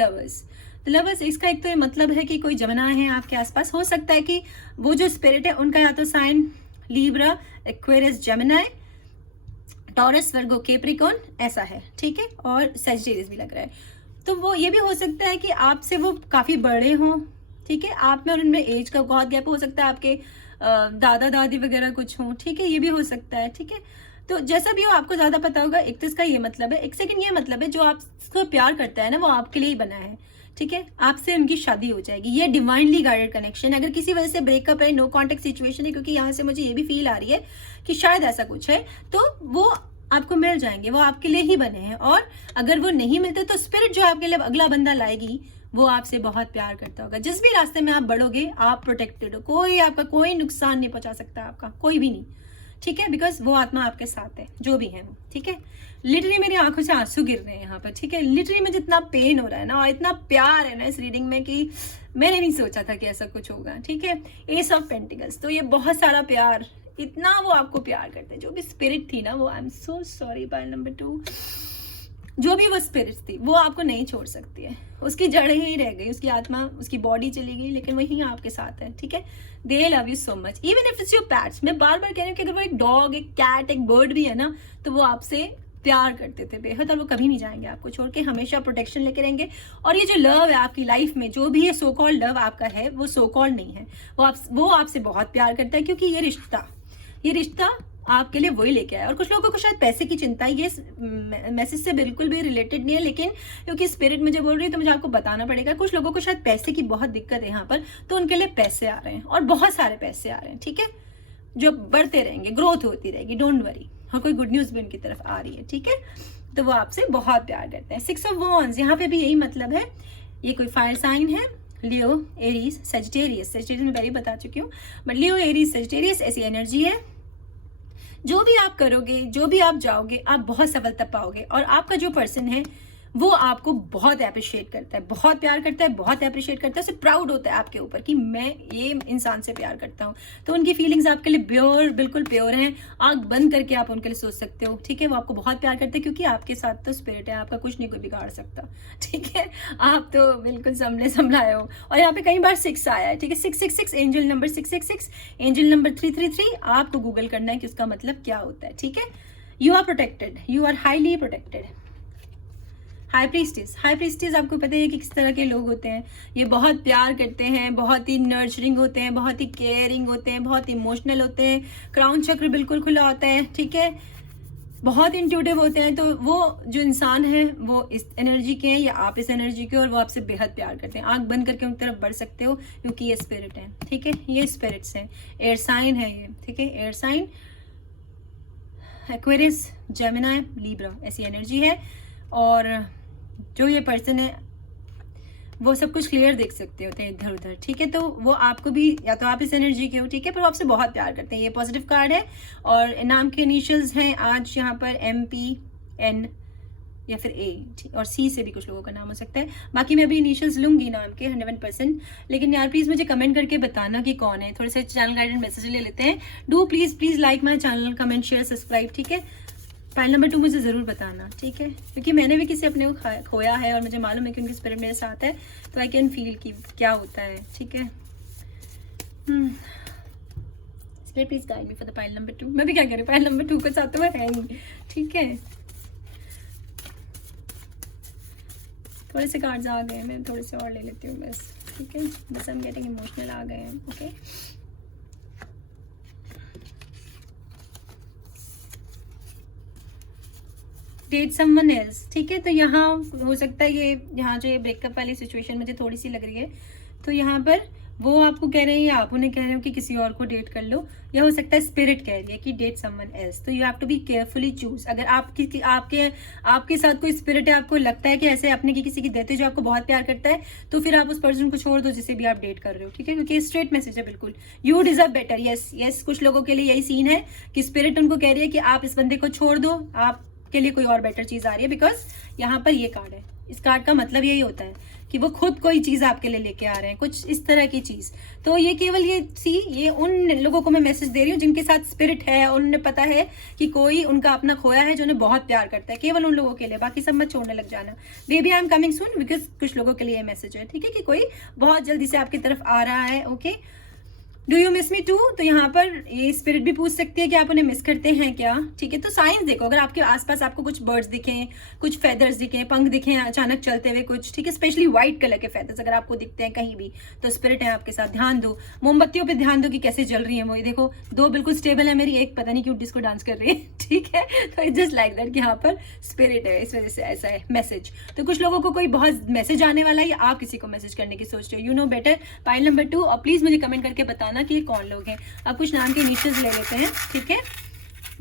लवर्स, इसका एक तो ये मतलब है कि कोई जमना है आपके आसपास। हो सकता है कि वो जो स्पिरिट है उनका या तो sign Libra, Aquarius, Gemini, Taurus, Virgo, Capricorn ऐसा है, ठीक है, और सैजिटेरियस भी लग रहा है। तो वो ये भी हो सकता है कि आपसे वो काफ़ी बड़े हों, ठीक है, आप में और उनमें एज का बहुत गैप हो सकता है, आपके दादा दादी वगैरह कुछ हों, ठीक है, ये भी हो सकता है, ठीक है। तो जैसा भी हो आपको ज़्यादा पता होगा। एक तो इसका ये मतलब है, एक सेकंड ये मतलब है जो आपको प्यार करता है ना, वो आपके लिए ही बना है, ठीक है, आपसे उनकी शादी हो जाएगी। ये डिवाइनली गाइडेड कनेक्शन है। अगर किसी वजह से ब्रेकअप है, नो कॉन्टेक्ट सिचुएशन है, क्योंकि यहाँ से मुझे ये भी फील आ रही है कि शायद ऐसा कुछ है, तो वो आपको मिल जाएंगे, वो आपके लिए ही बने हैं। और अगर वो नहीं मिलते तो स्पिरिट जो आपके लिए अगला बंदा लाएगी वो आपसे बहुत प्यार करता होगा। जिस भी रास्ते में आप बढ़ोगे आप प्रोटेक्टेड हो, कोई आपका कोई नुकसान नहीं पहुंचा सकता, आपका कोई भी नहीं, ठीक है, बिकॉज वो आत्मा आपके साथ है, जो भी है वो, ठीक है। लिटरली मेरी आंखों से आंसू गिर रहे हैं यहाँ पर, ठीक है। लिटरली मुझे इतना पेन हो रहा है ना, और इतना प्यार है ना इस रीडिंग में कि मैंने नहीं सोचा था कि ऐसा कुछ होगा, ठीक है। एस ऑफ पेंटिकल्स, तो ये बहुत सारा प्यार, इतना वो आपको प्यार करते हैं। जो भी स्पिरिट थी ना वो, आई am so sorry, pile number 2, जो भी वो स्पिरिट थी वो आपको नहीं छोड़ सकती है। उसकी जड़ ही रह गई, उसकी आत्मा, उसकी बॉडी चली गई, लेकिन वही आपके साथ है, ठीक है। They love you so much, even if it's your pets. मैं बार बार कह रही हूँ कि अगर वो एक डॉग, एक कैट, एक बर्ड भी है ना, तो वो आपसे प्यार करते थे बेहद, और वो कभी नहीं जाएंगे आपको छोड़ के, हमेशा प्रोटेक्शन लेके रहेंगे। और ये जो लव है आपकी लाइफ में, जो भी ये सो कॉल्ड लव आपका है, वो सो कॉल्ड नहीं है, वो आपसे बहुत प्यार करता है, क्योंकि ये रिश्ता आपके लिए वही लेके आया। और कुछ लोगों को शायद पैसे की चिंता है, ये मैसेज से बिल्कुल भी रिलेटेड नहीं है, लेकिन क्योंकि स्पिरिट मुझे बोल रही है तो मुझे आपको बताना पड़ेगा। कुछ लोगों को शायद पैसे की बहुत दिक्कत है यहाँ पर, तो उनके लिए पैसे आ रहे हैं और बहुत सारे पैसे आ रहे हैं, ठीक है, जो बढ़ते रहेंगे, ग्रोथ होती रहेगी, डोंट वरी। हाँ, कोई गुड न्यूज भी उनकी तरफ आ रही है, ठीक है। तो वो आपसे बहुत प्यार करते हैं। 6 ऑफ वॉन्ड्स, यहाँ पे भी यही मतलब है। ये कोई फायर साइन है, लियो, एरीज, सेजिटेरियस। सेजिटेरियस मैं पहले बता चुकी हूँ, बट लियो, एरीज, सेजिटेरियस ऐसी एनर्जी है। जो भी आप करोगे, जो भी आप जाओगे, आप बहुत सफलता पाओगे। और आपका जो पर्सन है वो आपको बहुत अप्रिशिएट करता है, बहुत प्यार करता है, बहुत अप्रिशिएट करता है, उसे प्राउड होता है आपके ऊपर कि मैं ये इंसान से प्यार करता हूँ। तो उनकी फीलिंग्स आपके लिए प्योर, बिल्कुल प्योर हैं। आंख बंद करके आप उनके लिए सोच सकते हो, ठीक है। वो आपको बहुत प्यार करते हैं क्योंकि आपके साथ तो स्पिरिट है, आपका कुछ नहीं कोई बिगाड़ सकता, ठीक है। आप तो बिल्कुल संभलाए हो। और यहाँ पे कई बार 6 आया है, ठीक है। 666 एंजल नंबर 666, एंजल नंबर 333। आपको गूगल करना है कि उसका मतलब क्या होता है, ठीक है। You are protected, you are highly protected. High priestess आपको पता है कि किस तरह के लोग होते हैं। ये बहुत प्यार करते हैं, बहुत ही नर्चरिंग होते हैं, बहुत ही केयरिंग होते हैं, बहुत इमोशनल होते हैं। क्राउन चक्र बिल्कुल खुला होता है, ठीक है। बहुत इंट्यूटिव होते हैं। तो वो जो इंसान है वो इस एनर्जी के हैं या आप इस एनर्जी के, और वो आपसे बेहद प्यार करते हैं। आंख बंद करके उनकी तरफ बढ़ सकते हो क्योंकि ये स्पिरिट है, ठीक है। ये स्पिरिट्स हैं, एयर साइन है ये, ठीक है। Air sign, Aquarius, Gemini, Libra ऐसी एनर्जी है। और जो ये पर्सन है वो सब कुछ क्लियर देख सकते होते हैं इधर उधर, ठीक है। तो वो आपको भी, या तो आप इस एनर्जी के हो, ठीक है, पर वो आपसे बहुत प्यार करते हैं। ये पॉजिटिव कार्ड है और नाम के इनिशियल्स हैं आज यहाँ पर MP, N या फिर A, और C से भी कुछ लोगों का नाम हो सकता है। बाकी मैं अभी इनिशियल्स लूंगी नाम के 100%। लेकिन यार प्लीज़ मुझे कमेंट करके बताना कि कौन है। थोड़े से चैनल गाइडेंस मैसेज ले लेते हैं। Do please like my channel, comment, share, subscribe, ठीक है। फाइल नंबर 2 मुझे ज़रूर बताना, ठीक है, क्योंकि मैंने भी किसी अपने को खोया है और मुझे मालूम है कि उनकी स्पिरिट मेरे साथ है, तो आई कैन फील कि क्या होता है, ठीक है। Spirit please guide me for the file number 2। मैं भी क्या कह रही हूँ, फाइल नंबर 2 के साथ तो मैं है नहीं, ठीक है। थोड़े से कार्ड्स आ गए हैं, मैं थोड़े से और ले लेती हूँ बस, ठीक है। बस हम गेटिंग इमोशनल आ गए हैं, ओके। डेट समवन एल्स, ठीक है। तो यहाँ हो सकता है ये, यहाँ जो ये ब्रेकअप वाली सिचुएशन मुझे थोड़ी सी लग रही है, तो यहाँ पर वो आपको कह रहे हैं या आप उन्हें कह रहे हो कि किसी और को डेट कर लो, या हो सकता है स्पिरिट कह रही है कि डेट समवन एल्स। तो you have to be carefully choose. अगर आपके साथ कोई स्पिरिट है, आपको लगता है कि ऐसे अपने की किसी की डेथ है जो आपको बहुत प्यार करता है, तो फिर आप उस पर्सन को छोड़ दो जिसे भी आप डेट कर रहे हो, ठीक है, क्योंकि स्ट्रेट मैसेज है बिल्कुल। You deserve better, yes. कुछ लोगों के लिए यही सीन है कि स्पिरिट उनको कह रही है कि आप इस बंदे को छोड़ दो, आपके लिए कोई और बेटर चीज आ रही है। बिकॉज यहाँ पर ये कार्ड है, इस कार्ड का मतलब यही होता है कि वो खुद कोई चीज आपके लिए लेके आ रहे हैं, कुछ इस तरह की चीज। तो ये केवल ये उन लोगों को मैं मैसेज दे रही हूँ जिनके साथ स्पिरिट है और उन्हें पता है कि कोई उनका अपना खोया है जो उन्हें बहुत प्यार करता है। केवल उन लोगों के लिए, बाकी सब मत छोड़ने लग जाना। Baby I am coming soon, because कुछ लोगों के लिए मैसेज है, ठीक है, कि कोई बहुत जल्दी से आपकी तरफ आ रहा है, okay. Do you miss me too, तो यहाँ पर ये स्पिरिट भी पूछ सकती है कि आप उन्हें मिस करते हैं क्या, ठीक है। तो साइंस देखो, अगर आपके आसपास आपको कुछ बर्ड्स दिखें, कुछ फेदर्स दिखें, पंख दिखें अचानक चलते हुए कुछ, ठीक है, स्पेशली व्हाइट कलर के फेदर्स अगर आपको दिखते हैं कहीं भी, तो स्पिरिट है आपके साथ। ध्यान दो, मोमबत्तियों पे ध्यान दो कि कैसे जल रही है वो। ये देखो, 2 बिल्कुल स्टेबल है मेरी, एक पता नहीं क्यों डिस्को डांस कर रही है, ठीक है। तो इट्स जस्ट लाइक दैट कि यहाँ पर स्पिरिट है, इस वजह से ऐसा है मैसेज। तो कुछ लोगों को कोई बहुत मैसेज आने वाला है या आप किसी को मैसेज करने की सोच रहे हो, you know better. File number 2, और प्लीज मुझे कमेंट करके बताना कि ये कौन लोग हैं। अब कुछ नाम के इनिशियल्स ले लेते हैं, ठीक है।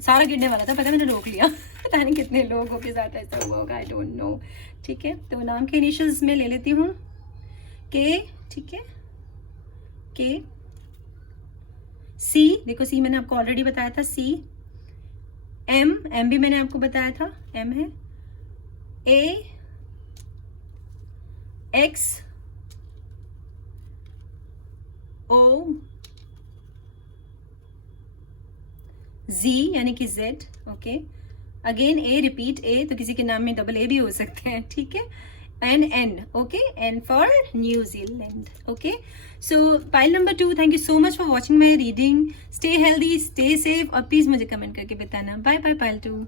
सारा गिरने वाला था, पता मैंने रोक लिया। पता नहीं कितने लोगों के साथ ऐसा हुआ होगा, आई डोंट नो, ठीक है। तो नाम के इनिशियल्स में ले लेती हूँ के, ठीक है, के, सी, देखो सी मैंने आपको ऑलरेडी बताया था, सी, एम भी मैंने आपको बताया था, एम है, ए, एक्स, ओ, Z यानी कि Z, ओके। अगेन ए, रिपीट ए, तो किसी के नाम में डबल ए भी हो सकते हैं, ठीक है। N, okay, N for New Zealand, okay. So pile number 2, thank you so much for watching my reading. Stay healthy, stay safe, और प्लीज मुझे कमेंट करके बताना। Bye bye pile 2।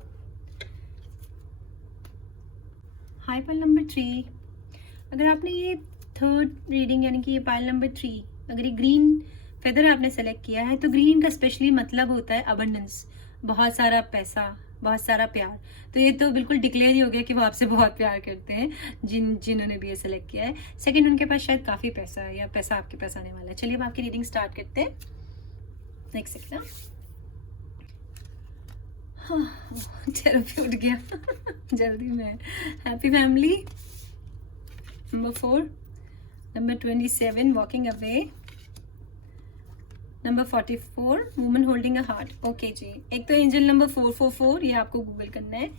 हाय पाइल नंबर 3, अगर आपने ये 3rd रीडिंग यानी कि ये पाइल नंबर 3, अगर ये ग्रीन फेदर आपने सेलेक्ट किया है, तो ग्रीन का स्पेशली मतलब होता है अबंडेंस, बहुत सारा पैसा, बहुत सारा प्यार। तो ये तो बिल्कुल डिक्लेयर ही हो गया कि वो आपसे बहुत प्यार करते हैं, जिन्होंने भी ये सेलेक्ट किया है। सेकंड, उनके पास शायद काफ़ी पैसा है या पैसा आपके पास आने वाला है। चलिए अब आपकी रीडिंग स्टार्ट करते हैं। एक सेकेंड, हाँ चलो भी उठ गया जल्दी में। Happy family, number 4, number 27 walking away, number 44 woman holding a heart. Okay जी, एक तो एंजल नंबर 444, ये आपको गूगल करना है।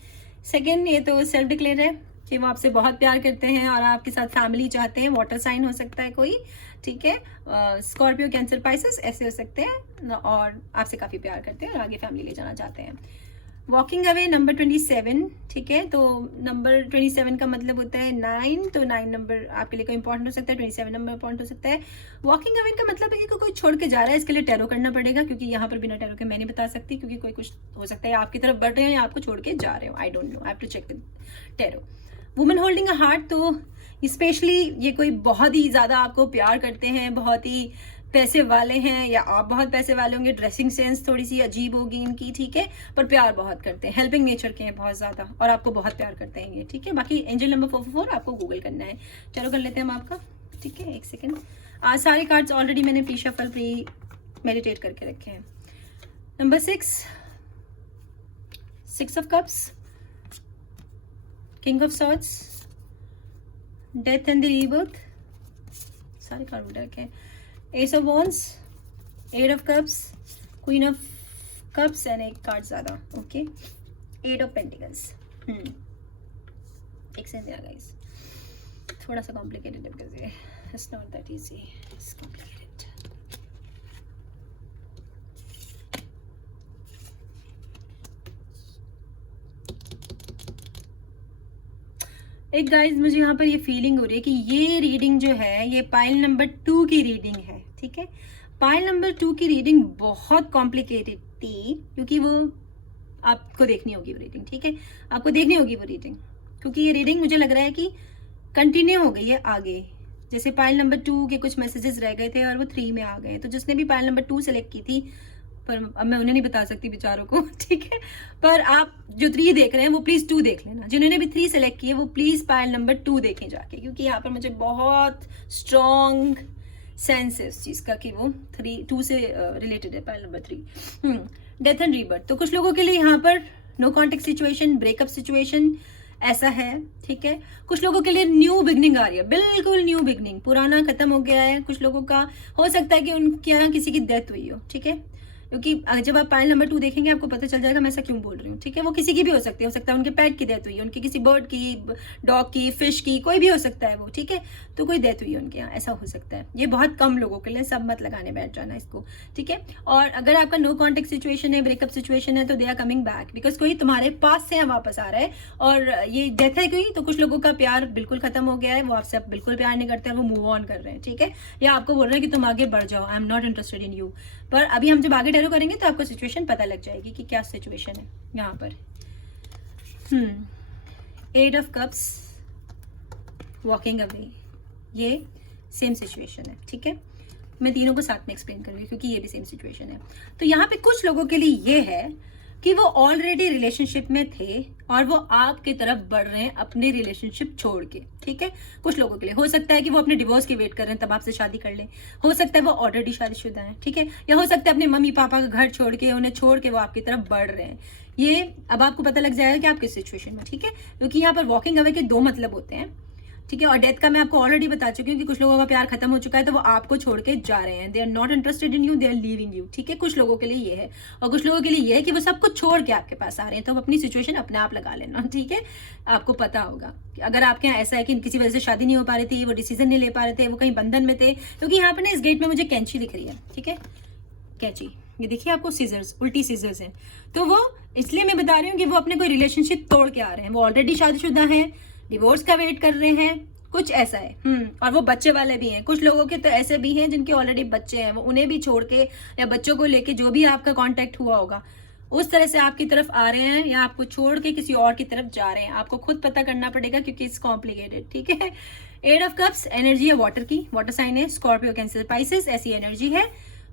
सेकंड, ये तो सेल्फ डिक्लेयर है कि वो आपसे बहुत प्यार करते हैं और आपके साथ फैमिली चाहते हैं। वाटर साइन हो सकता है कोई, ठीक है, स्कॉर्पियो, कैंसर, पाइसेस ऐसे हो सकते हैं, और आपसे काफ़ी प्यार करते हैं और आगे फैमिली ले जाना चाहते हैं। वॉकिंग अवे नंबर 27, ठीक है, तो नंबर 27 का मतलब होता है 9, तो 9 नंबर आपके लिए कोई इंपॉर्टेंट हो सकता है, 27 नंबर इंपॉर्टेंट हो सकता है। वॉकिंग अवे का मतलब है कि कोई छोड़ के जा रहा है, इसके लिए टैरो करना पड़ेगा, क्योंकि यहाँ पर बिना टैरो के मैं नहीं बता सकती, क्योंकि कोई कुछ हो सकता है आपकी तरफ बढ़ रहे हो या आपको छोड़ के जा रहे हो, I don't know, I have to check with tarot. Woman holding a heart, तो स्पेशली ये कोई बहुत ही ज़्यादा आपको प्यार करते हैं, बहुत ही पैसे वाले हैं, या आप बहुत पैसे वाले होंगे, ड्रेसिंग सेंस थोड़ी सी अजीब होगी इनकी, ठीक है, पर प्यार बहुत करते हैं, हेल्पिंग नेचर के हैं बहुत ज़्यादा, और आपको बहुत प्यार करते हैं ये, ठीक है। बाकी एंजल नंबर 44 आपको गूगल करना है। चलो कर लेते हैं हम आपका, ठीक है, एक सेकेंड। आज सारे कार्ड्स ऑलरेडी मैंने प्री शफल, प्री मेडिटेट करके रखे हैं। Number 6 of cups, king of swords, death and the rebirth, सारे कार्ड उल्टे रखे हैं। S of wands, 8 of cups, queen of cups and एक कार्ड ज़्यादा, ओके, 8 ऑफ पेंटिकल्स। एक सेंस दिया गाइस, थोड़ा सा कॉम्प्लिकेटेड है बिकॉज ये it's not that easy, it's complicated. एक गाइज मुझे यहाँ पर ये फीलिंग हो रही है कि ये रीडिंग जो है ये पाइल नंबर 2 की रीडिंग है, ठीक है। पाइल नंबर 2 की रीडिंग बहुत कॉम्प्लिकेटेड थी, क्योंकि वो आपको देखनी होगी वो रीडिंग, ठीक है, आपको देखनी होगी वो रीडिंग, क्योंकि ये रीडिंग मुझे लग रहा है कि कंटिन्यू हो गई है आगे। जैसे पाइल नंबर 2 के कुछ मैसेजेस रह गए थे और वो 3 में आ गए, तो जिसने भी पाइल नंबर 2 सेलेक्ट की थी, पर अब मैं उन्हें नहीं बता सकती बेचारों को, ठीक है, पर आप जो 3 देख रहे हैं वो प्लीज 2 देख लेना। जिन्होंने भी 3 सेलेक्ट किए वो प्लीज पाइल नंबर 2 देखें जाके, क्योंकि यहाँ पर मुझे बहुत स्ट्रॉन्ग सेंस है इस चीज का कि वो 2 से रिलेटेड है pile number 3। Death and rebirth, तो कुछ लोगों के लिए यहाँ पर no contact situation, breakup situation ऐसा है, ठीक है। कुछ लोगों के लिए न्यू बिगनिंग आ रही है, बिल्कुल न्यू बिगनिंग, पुराना खत्म हो गया है। कुछ लोगों का हो सकता है कि उनके यहाँ किसी की डेथ हुई हो, ठीक है, क्योंकि जब आप पाइल नंबर 2 देखेंगे आपको पता चल जाएगा मैं ऐसा क्यों बोल रही हूँ, ठीक है। वो किसी की भी हो सकती है, हो सकता है उनके पेट की डेथ हुई है, उनकी किसी बर्ड की, डॉग की, फिश की, कोई भी हो सकता है वो, ठीक है, तो कोई डेथ हुई है उनके यहाँ, ऐसा हो सकता है। ये बहुत कम लोगों के लिए, सब मत लगाने बैठ जाना इसको, ठीक है। और अगर आपका नो कॉन्टेक्ट सिचुएशन है, ब्रेकअप सिचुएशन है, तो they are coming back, because कोई तुम्हारे पास से वापस आ रहा है। और ये डेथ है कोई, तो कुछ लोगों का प्यार बिल्कुल खत्म हो गया है, वो आपसे बिल्कुल प्यार नहीं करते, वो मूव ऑन कर रहे हैं, ठीक है, या आपको बोल रहे हैं कि तुम आगे बढ़ जाओ, I am not interested in you. पर अभी हम जब आगे टैरो करेंगे तो आपको सिचुएशन पता लग जाएगी कि क्या सिचुएशन है यहाँ पर। 8 ऑफ कप्स, वॉकिंग अवे, ये सेम सिचुएशन है, ठीक है। मैं तीनों को साथ में एक्सप्लेन करूँगी क्योंकि ये भी सेम सिचुएशन है। तो यहाँ पे कुछ लोगों के लिए ये है कि वो ऑलरेडी रिलेशनशिप में थे और वो आपकी तरफ बढ़ रहे हैं अपने रिलेशनशिप छोड़ के, ठीक है। कुछ लोगों के लिए हो सकता है कि वो अपने डिवोर्स की वेट कर रहे हैं तब आपसे शादी कर लें, हो सकता है वो ऑलरेडी शादीशुदा हैं, ठीक है, या हो सकता है अपने मम्मी पापा का घर छोड़ के, उन्हें छोड़ के वो आपकी तरफ बढ़ रहे हैं। ये अब आपको पता लग जाएगा कि आप किस सिचुएशन में, ठीक है, क्योंकि यहाँ पर वॉकिंग अवे के 2 मतलब होते हैं, ठीक है। और डेथ का मैं आपको ऑलरेडी बता चुकी हूँ कि कुछ लोगों का प्यार खत्म हो चुका है, तो वो आपको छोड़ के जा रहे हैं, they are not interested in you, they are leaving you, ठीक है। कुछ लोगों के लिए ये है, और कुछ लोगों के लिए ये है कि वो सब कुछ छोड़ के आपके पास आ रहे हैं, तो अपनी सिचुएशन अपने आप लगा लेना, ठीक है। आपको पता होगा कि अगर आपके यहाँ ऐसा है कि किसी वजह से शादी नहीं हो पा रही थी, वो डिसीजन नहीं ले पा रहे थे, वो कहीं बंधन में थे, क्योंकि यहाँ पर ना इस गेट में मुझे कैंची दिख रही है, ठीक है, कैंची, ये देखिए आपको सीजर्स, उल्टी सीजर्स हैं, तो वो इसलिए मैं बता रही हूँ कि वो अपने कोई रिलेशनशिप तोड़ के आ रहे हैं, वो ऑलरेडी शादीशुदा हैं, डिवोर्स का वेट कर रहे हैं, कुछ ऐसा है। और वो बच्चे वाले भी हैं, कुछ लोगों के तो ऐसे भी हैं जिनके ऑलरेडी बच्चे हैं, वो उन्हें भी छोड़ के या बच्चों को लेके जो भी आपका कांटेक्ट हुआ होगा उस तरह से आपकी तरफ आ रहे हैं, या आपको छोड़ के किसी और की तरफ जा रहे हैं। आपको खुद पता करना पड़ेगा क्योंकि इट्स कॉम्प्लिकेटेड, ठीक है। 8 ऑफ कप्स, एनर्जी है वाटर की, वाटर साइन है, स्कॉर्पियो, कैंसर, पाइसेस, ऐसी एनर्जी है।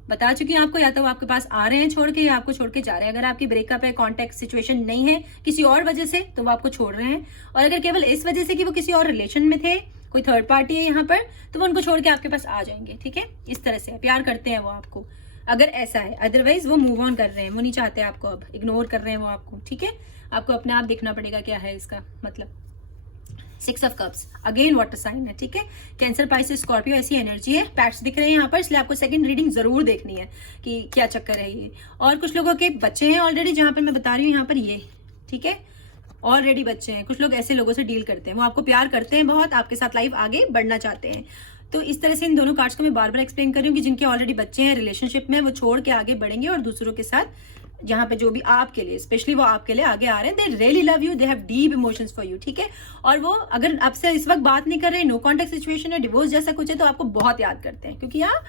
बता चुकी हूँ आपको, या तो वो आपके पास आ रहे हैं छोड़ के या आपको छोड़ के जा रहे हैं। अगर आपकी ब्रेकअप है, कॉन्टेक्ट सिचुएशन नहीं है किसी और वजह से, तो वो आपको छोड़ रहे हैं। और अगर केवल इस वजह से कि वो किसी और रिलेशन में थे, कोई थर्ड पार्टी है यहाँ पर, तो वो उनको छोड़ के आपके पास आ जाएंगे। ठीक है, इस तरह से प्यार करते हैं वो आपको, अगर ऐसा है। अदरवाइज वो मूव ऑन कर रहे हैं, वो नहीं चाहते आपको, अब इग्नोर कर रहे हैं वो आपको। ठीक है, आपको अपने आप देखना पड़ेगा क्या है इसका मतलब। 6 of cups again water sign है। ठीक है, कैंसर, पाइसेस, स्कॉर्पियो ऐसी एनर्जी है। पैट्स दिख रहे हैं यहाँ पर, इसलिए आपको सेकंड रीडिंग जरूर देखनी है कि क्या चक्कर है ये। और कुछ लोगों के बच्चे हैं ऑलरेडी, जहां पर मैं बता रही हूँ यहाँ पर ये। ठीक है, ऑलरेडी बच्चे हैं। कुछ लोग ऐसे लोगों से डील करते हैं, वो आपको प्यार करते हैं बहुत, आपके साथ लाइफ आगे बढ़ना चाहते हैं। तो इस तरह से इन दोनों कार्ड्स को मैं बार बार एक्सप्लेन कर रही हूँ कि जिनके ऑलरेडी बच्चे हैं रिलेशनशिप में, वो छोड़ के आगे बढ़ेंगे और दूसरों के साथ, जहाँ पे जो भी आपके लिए, स्पेशली वो आपके लिए आगे आ रहे हैं। They really love you, they have deep emotions for you. ठीक है, और वो अगर आपसे इस वक्त बात नहीं कर रहे, नो कॉन्टेक्ट सिचुएशन है, डिवोर्स जैसा कुछ है, तो आपको बहुत याद करते हैं, क्योंकि यहाँ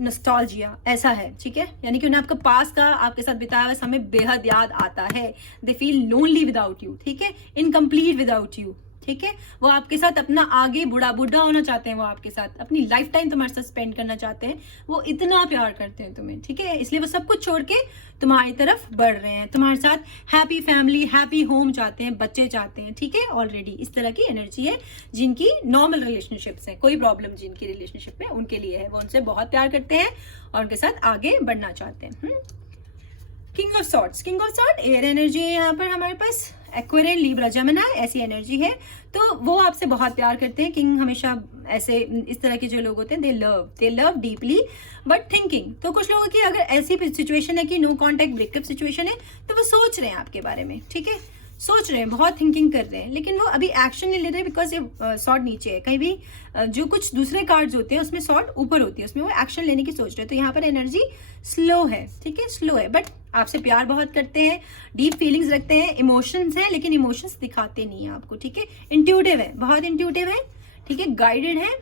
नॉस्टैल्जिया ऐसा है। ठीक है, यानी कि उन्हें आपका पास का, आपके साथ बिताया हुआ समय बेहद याद आता है। They feel lonely without you. ठीक है, इनकम्प्लीट विदाउट यू। ठीक है, वो आपके साथ अपना आगे बूढ़ा होना चाहते हैं, वो आपके साथ अपनी लाइफ टाइम तुम्हारे साथ स्पेंड करना चाहते हैं। वो इतना प्यार करते हैं तुम्हें। ठीक है, इसलिए वो सब कुछ छोड़ के तुम्हारी तरफ बढ़ रहे हैं, तुम्हारे साथ हैप्पी फैमिली, हैप्पी होम चाहते हैं, बच्चे चाहते हैं। ठीक है, ऑलरेडी इस तरह की एनर्जी है जिनकी नॉर्मल रिलेशनशिप्स है, कोई प्रॉब्लम जिनकी रिलेशनशिप में उनके लिए है, वो उनसे बहुत प्यार करते हैं और उनके साथ आगे बढ़ना चाहते हैं। King of swords, king of sword air energy है यहाँ पर हमारे पास। एक्वेरियन, लिब्रा, जेमिनी ऐसी एनर्जी है, तो वो आपसे बहुत प्यार करते हैं। किंग हमेशा ऐसे इस तरह के जो लोग होते हैं, दे लव डीपली बट थिंकिंग। तो कुछ लोगों की अगर ऐसी सिचुएशन है कि नो कॉन्टेक्ट ब्रेकअप सिचुएशन है, तो वो सोच रहे हैं आपके बारे में। ठीक है, सोच रहे हैं, बहुत थिंकिंग कर रहे हैं, लेकिन वो अभी एक्शन नहीं ले रहे, बिकॉज ये सॉर्ड नीचे है। कहीं भी जो कुछ दूसरे कार्ड्स होते हैं उसमें सॉर्ड ऊपर होती है, उसमें वो एक्शन लेने की सोच रहे हैं। तो यहाँ पर एनर्जी स्लो है। ठीक है, स्लो है, बट आपसे प्यार बहुत करते हैं, डीप फीलिंग्स रखते हैं, इमोशंस हैं, लेकिन इमोशंस दिखाते नहीं है आपको। ठीक है, इंट्यूटिव है, बहुत इंट्यूटिव है। ठीक है, गाइडेड है,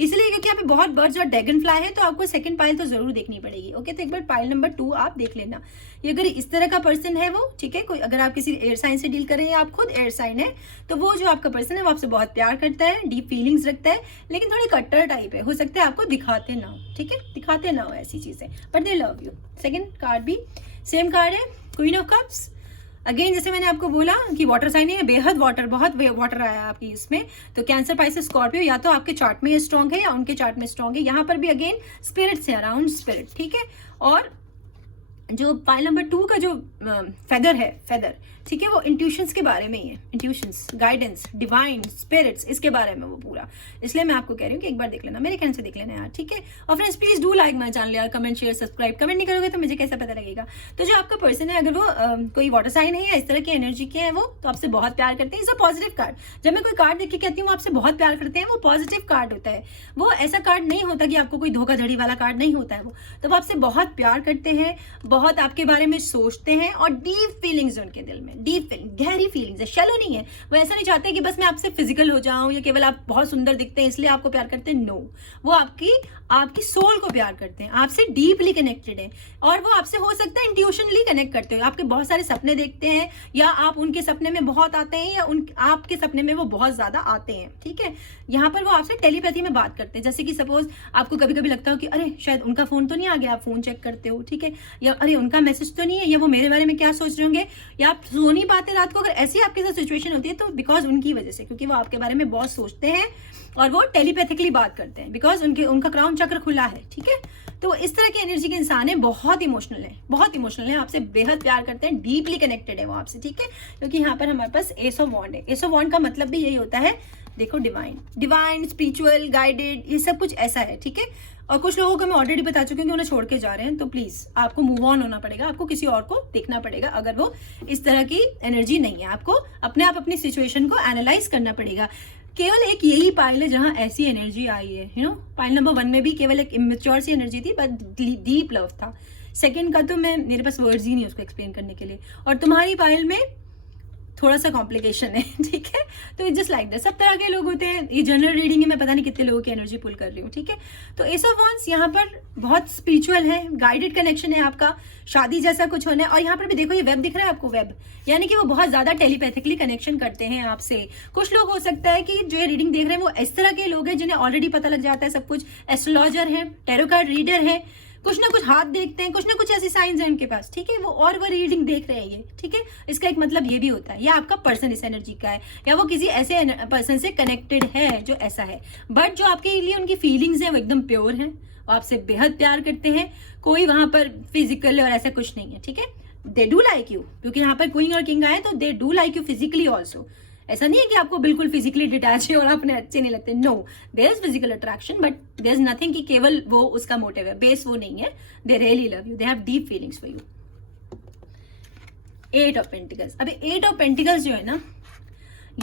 इसलिए क्योंकि यहाँ पे बहुत बर्ड्स और ड्रैगन फ्लाई है, तो आपको सेकंड पाइल तो जरूर देखनी पड़ेगी। ओके, तो एक बार पाइल नंबर 2 आप देख लेना। ये अगर इस तरह का पर्सन है वो, ठीक है, कोई अगर आप किसी एयर साइन से डील कर रहे हैं या आप खुद एयर साइन है, तो वो जो आपका पर्सन है वो आपसे बहुत प्यार करता है, डीप फीलिंग्स रखता है, लेकिन थोड़ी कट्टर टाइप है। हो सकता है आपको दिखाते ना हो। ठीक है, दिखाते ना हो ऐसी चीजें, but they love you. Second card भी सेम कार्ड है, क्वीन ऑफ कप्स। अगेन जैसे मैंने आपको बोला कि वाटर साइन है, बेहद वाटर, बहुत वाटर आया आपकी इसमें। तो कैंसर, पाइसेस, स्कॉर्पियो या तो आपके चार्ट में स्ट्रॉन्ग है या उनके चार्ट में स्ट्रॉन्ग है। यहाँ पर भी अगेन स्पिरिट्स है, अराउंड स्पिरिट। ठीक है, और जो पाइल नंबर 2 का जो फेदर है, फेदर, ठीक है, वो इंट्यूशंस के बारे में ही है। इंट्यूशंस, गाइडेंस, डिवाइन, स्पिरिट्स, इसके बारे में वो पूरा। इसलिए मैं आपको कह रही हूँ कि एक बार देख लेना, मेरे कहने से देख लेना यार। ठीक है, और friends please do like my channel यार, कमेंट, शेयर, सब्सक्राइब। कमेंट नहीं करोगे तो मुझे कैसा पता लगेगा। तो जो आपका पर्सन है, अगर वो कोई वाटर साइन है या इस तरह की एनर्जी के है, वो तो आपसे बहुत प्यार करते हैं। Is a positive card. जब मैं कोई कार्ड देख के कहती हूँ आपसे बहुत प्यार करते हैं, वो पॉजिटिव कार्ड होता है। वो ऐसा कार्ड नहीं होता कि आपको कोई धोखाधड़ी वाला कार्ड नहीं होता है वो। तो वो आपसे बहुत प्यार करते हैं, बहुत आपके बारे में सोचते हैं, और डीप फीलिंग्स उनके दिल में, डीप फीलिंग, गहरी फीलिंग्स है, शैलो नहीं है। वो ऐसा नहीं चाहते कि बस मैं आपसे फिजिकल हो जाऊं या केवल आप बहुत सुंदर दिखते हैं इसलिए आपको प्यार करते हैं। नो, वो आपकी सोल को प्यार करते हैं, आपसे डीपली कनेक्टेड है, और वो आपसे हो सकता है इंट्यूशनली कनेक्ट करते हो। आपके बहुत सारे सपने देखते हैं, या आप उनके सपने में बहुत आते हैं, या आपके सपने में वो बहुत ज्यादा आते हैं। ठीक है, यहाँ पर वो आपसे टेलीपैथी में बात करते हैं। जैसे कि सपोज आपको कभी कभी लगता हो कि अरे शायद उनका फोन तो नहीं आ गया, आप फोन चेक करते हो। ठीक है, या अरे उनका मैसेज तो नहीं है, या वो मेरे बारे में क्या सोच रहे होंगे, या आप सो नहीं पाते रात को। अगर ऐसी आपके साथ सिचुएशन होती है तो बिकॉज उनकी वजह से, क्योंकि वो आपके बारे में बहुत सोचते हैं और वो टेलीपैथिकली बात करते हैं, बिकॉज उनका क्राउन चक्र खुला है। ठीक है, तो इस तरह की एनर्जी के इंसान है, बहुत इमोशनल है, बहुत इमोशनल है, आपसे बेहद प्यार करते हैं, डीपली कनेक्टेड है वो आपसे। ठीक है, क्योंकि यहाँ पर हमारे पास एस ऑफ वॉन्ड है। एस ऑफ वॉन्ड का मतलब भी यही होता है, देखो, डिवाइन, स्पिरिचुअल, गाइडेड, ये सब कुछ ऐसा है। ठीक है, और कुछ लोगों को मैं ऑलरेडी बता चुकी हूँ कि उन्हें छोड़ के जा रहे हैं, तो प्लीज आपको मूव ऑन होना पड़ेगा, आपको किसी और को देखना पड़ेगा। अगर वो इस तरह की एनर्जी नहीं है, आपको अपने आप अपनी सिचुएशन को एनालाइज करना पड़ेगा। केवल एक यही पाइल है जहां ऐसी एनर्जी आई है। पाइल नंबर 1 में भी केवल एक इमेच्योर सी एनर्जी थी, बट डीप लव था। सेकंड का तो मेरे पास वर्ड्स ही नहीं उसको एक्सप्लेन करने के लिए। और तुम्हारी पाइल में थोड़ा सा कॉम्प्लिकेशन है। ठीक है, तो इट जस्ट लाइक दैट। सब तरह के लोग होते हैं, ये जनरल रीडिंग है, मैं पता नहीं कितने लोगों की एनर्जी पुल कर रही हूँ। ठीक है, तो एस ऑफ वॉन्ड्स यहाँ पर बहुत स्पिरिचुअल है, गाइडेड कनेक्शन है आपका, शादी जैसा कुछ होना है। और यहाँ पर भी देखो, ये वेब दिख रहा है आपको, वेब, यानी कि वो बहुत ज्यादा टेलीपैथिकली कनेक्शन करते हैं आपसे। कुछ लोग हो सकता है कि जो ये रीडिंग देख रहे हैं वो इस तरह के लोग हैं जिन्हें ऑलरेडी पता लग जाता है सब कुछ, एस्ट्रोलॉजर है, टैरो कार्ड रीडर है। कुछ ना कुछ हाथ देखते हैं, कुछ ना कुछ ऐसे साइंस हैं उनके पास, ठीक है, वो रीडिंग देख रहे हैं ये, ठीक है। इसका एक मतलब ये भी होता है, या आपका पर्सन इस एनर्जी का है, या वो किसी ऐसे पर्सन से कनेक्टेड है जो ऐसा है। बट जो आपके लिए उनकी फीलिंग्स हैं वो एकदम प्योर हैं, वो आपसे बेहद प्यार करते हैं, कोई वहां पर फिजिकल और ऐसा कुछ नहीं है, ठीक है। दे डू लाइक यू, क्योंकि यहाँ पर क्वीन और किंग आए तो they do like you physically also. ऐसा नहीं है कि आपको बिल्कुल फिजिकली डिटैच है और अपने अच्छे नहीं लगते, no, there is physical attraction, but there is nothing कि केवल वो उसका मोटिव है, बेस वो नहीं है। They really love you, they have deep feelings for you. 8 of pentacles. अभी 8 ऑफ पेंटिकल्स जो है ना,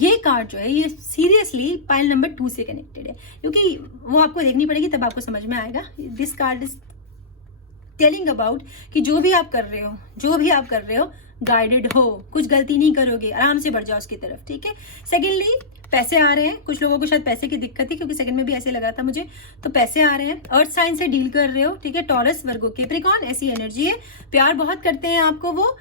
ये कार्ड जो है ये सीरियसली पाइल नंबर 2 से कनेक्टेड है, क्योंकि वो आपको देखनी पड़ेगी तब आपको समझ में आएगा। This card is telling about कि जो भी आप कर रहे हो गाइडेड हो, कुछ गलती नहीं करोगे, आराम से बढ़ जाओ उसकी तरफ, ठीक है। सेकेंडली पैसे आ रहे हैं, कुछ लोगों को शायद पैसे की दिक्कत थी, क्योंकि सेकंड में भी ऐसे लगा था मुझे, तो पैसे आ रहे हैं। अर्थ साइन से डील कर रहे हो, ठीक है। टॉरस, वर्गो, कैप्रिकॉर्न, ऐसी एनर्जी है। प्यार बहुत करते हैं आपको वो,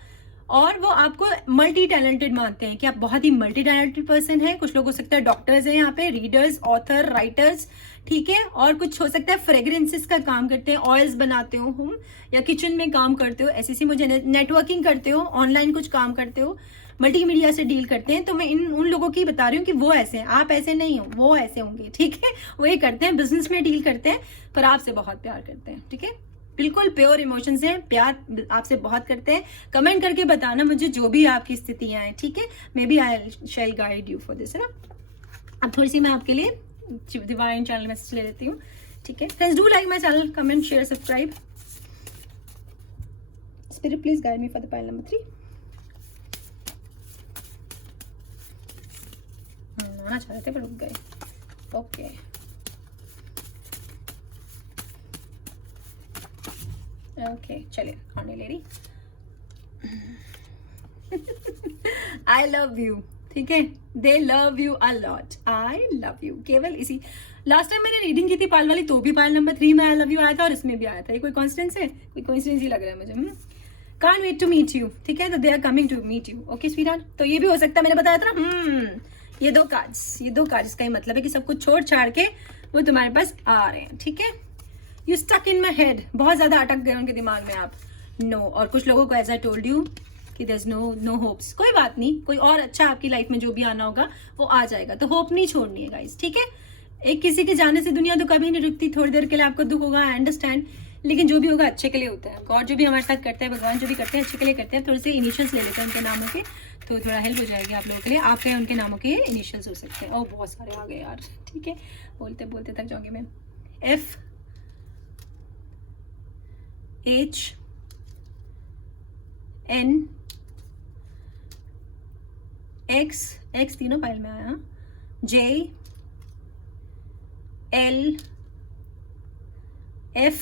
और वो आपको मल्टी टैलेंटेड मानते हैं कि आप बहुत ही मल्टी टैलेंटेड पर्सन है। कुछ लोग हो सकता है डॉक्टर्स हैं यहाँ पे, रीडर्स, ऑथर, राइटर्स, ठीक है। और कुछ हो सकता है फ्रेग्रेंसेस का काम करते हैं, ऑयल्स बनाते हो हम, या किचन में काम करते हो, ऐसी मुझे नेटवर्किंग करते हो, ऑनलाइन कुछ काम करते हो, मल्टीमीडिया से डील करते हैं। तो मैं उन लोगों की बता रही हूँ कि वो ऐसे हैं, आप ऐसे नहीं हो, वो ऐसे होंगे, ठीक है। वो ये करते हैं, बिजनेस में डील करते हैं, पर आपसे बहुत प्यार करते हैं, ठीक है। बिल्कुल प्योर इमोशंस हैं, प्यार आपसे बहुत करते हैं। कमेंट करके बताना मुझे जो भी आपकी स्थितियां हैं, ठीक है। Maybe I shall guide you for this, है ना। अब थोड़ी सी मैं आपके लिए डिवाइन चैनल मैसेज ले लेती हूँ, ठीक है। Friends, do like my channel, comment, share, subscribe. Spirit please guide me for the pile number 3। आना चाह रहे थे पर रुक गए, ओके। ओके चलिए, आने ले रही। आई लव यू, ठीक है। They love you a lot, I love you. केवल इसी, लास्ट टाइम मैंने रीडिंग की थी पायल वाली, तो भी पायल नंबर 3 में आई लव यू आया था, और इसमें भी आया था। ये कोई कॉन्स्टेंस है? कोई कोइंसिडेंस ही लग रहा है मुझे। Can't wait to meet you, ठीक है। तो they are coming to meet you, okay sweetheart. तो ये भी हो सकता है, मैंने बताया था ना। ये दो कार्ड्स का ही मतलब है कि सब कुछ छोड़ छाड़ के वो तुम्हारे पास आ रहे हैं, ठीक है। You stuck in my head, बहुत ज्यादा अटक गए उनके दिमाग में आप, नो। और कुछ लोगों को एज आई टोल्ड यू कि देयर इज नो होप्स। कोई बात नहीं, कोई और अच्छा आपकी लाइफ में जो भी आना होगा वो आ जाएगा, तो होप नहीं छोड़नी है गाइस, ठीक है। एक किसी के जाने से दुनिया तो कभी नहीं रुकती, थोड़ी देर के लिए आपको दुख होगा, आई अंडरस्टैंड, लेकिन जो भी होगा अच्छे के लिए होता है। गॉड जो भी हमारे साथ करते हैं, भगवान जो भी करते हैं अच्छे के लिए करते हैं। थोड़े से इनिशियल्स ले लेते हैं उनके नामों के, तो थोड़ा हेल्प हो जाएगी आप लोगों के लिए। आपके उनके नामों के इनिशियल्स हो सकते हैं। ओह बहुत सारे आ गए यार, ठीक है, बोलते बोलते थक जाऊंगी मैं। F H N X तीनों पाइल में आया, J L F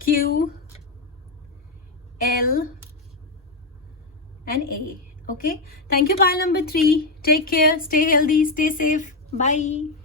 Q L and A. Okay, thank you pile number 3. Take care, stay healthy, stay safe, bye.